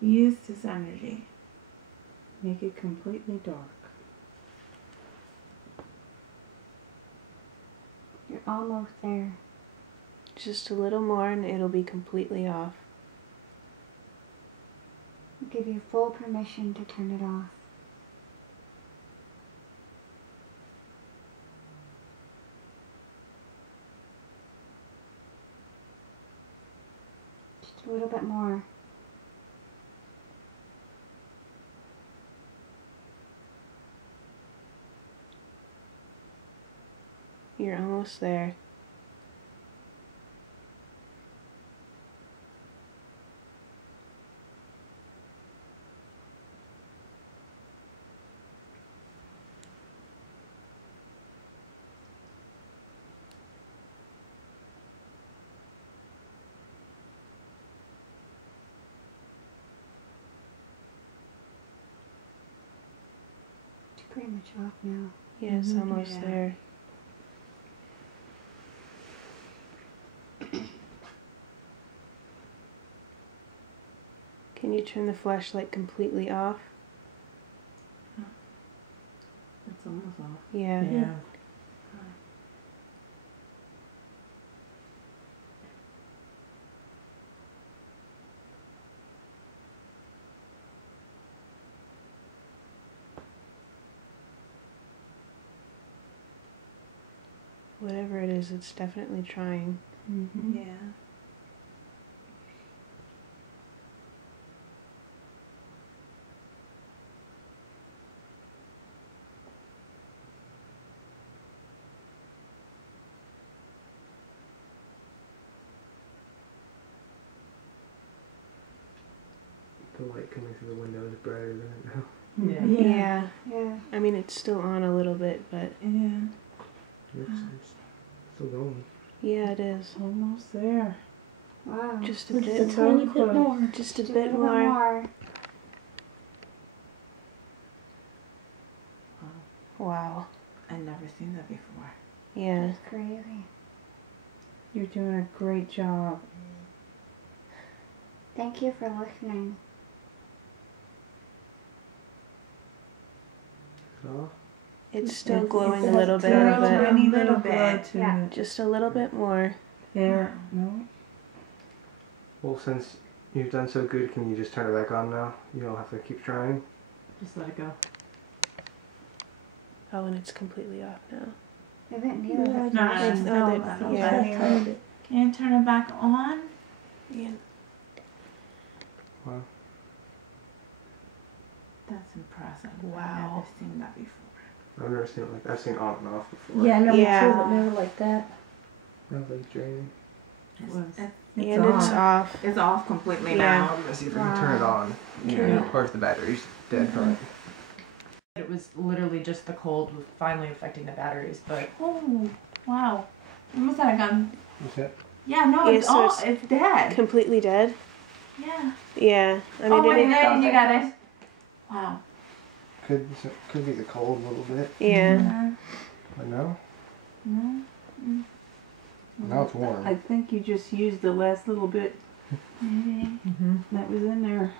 Use this energy. Make it completely dark. You're almost there. Just a little more and it'll be completely off. I'll give you full permission to turn it off. A little bit more. You're almost there. It's pretty much off now. Yeah, it's almost there. Can you turn the flashlight completely off? It's almost off. Yeah. Yeah. Whatever it is, it's definitely trying. Mm-hmm. Yeah. The light coming through the window is brighter than it now. Yeah. Yeah. Yeah. I mean, it's still on a little bit, but Yeah. It's still going. yeah, it is. Almost there. Wow. Just a Just bit. a tiny bit more. Just a Just bit little more. Wow. Wow. I've never seen that before. Yeah. That's crazy. You're doing a great job. Thank you for listening. Oh. It's still glowing a little bit, A but tiny little bit. Yeah. just a little bit more. There. No. Well, since you've done so good, can you just turn it back on now? You don't have to keep trying. Just let it go. Oh, and it's completely off now. Is it near? No, It's- it's oh, not. they- yeah. Can you turn it back on? Yeah. Wow. That's impressive. Wow. I've never seen that before. I've never seen it like I've seen on and off before. Yeah, no, Yeah. me too, but never like that. That was like draining. And it's off. It's off completely Yeah. now. I'm gonna see if I can turn it on. Yeah. Or if the battery's dead from it. It was literally just the cold was finally affecting the batteries, but Oh, wow. Almost had a gun. What's that? Yeah, no, Yeah, it's so all, it's it's dead. Completely dead? Yeah. Yeah. I mean, Oh, wait, it, there, you got it. Wow. Could be the cold a little bit. yeah. But no. No. Now it's warm. I think you just used the last little bit Maybe. that was in there.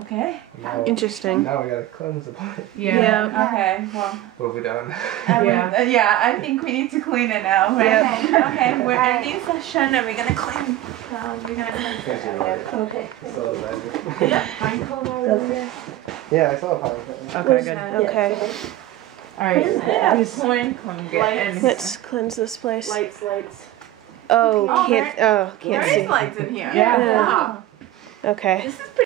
Okay. Now, Interesting. now we gotta cleanse the body. Yeah. Okay, well. What have we done? Yeah, I think we need to clean it now, right? Yep. Okay, we're ending session and we're gonna clean. We're gonna clean session. Okay. So bad. Yeah. Pine cone over there? Yeah, I saw a pine cone. okay, good. Okay. All right. Let's cleanse this place. Lights. Oh, Oh, can't there see. is lights in here. Yeah. Wow. Okay. This is pretty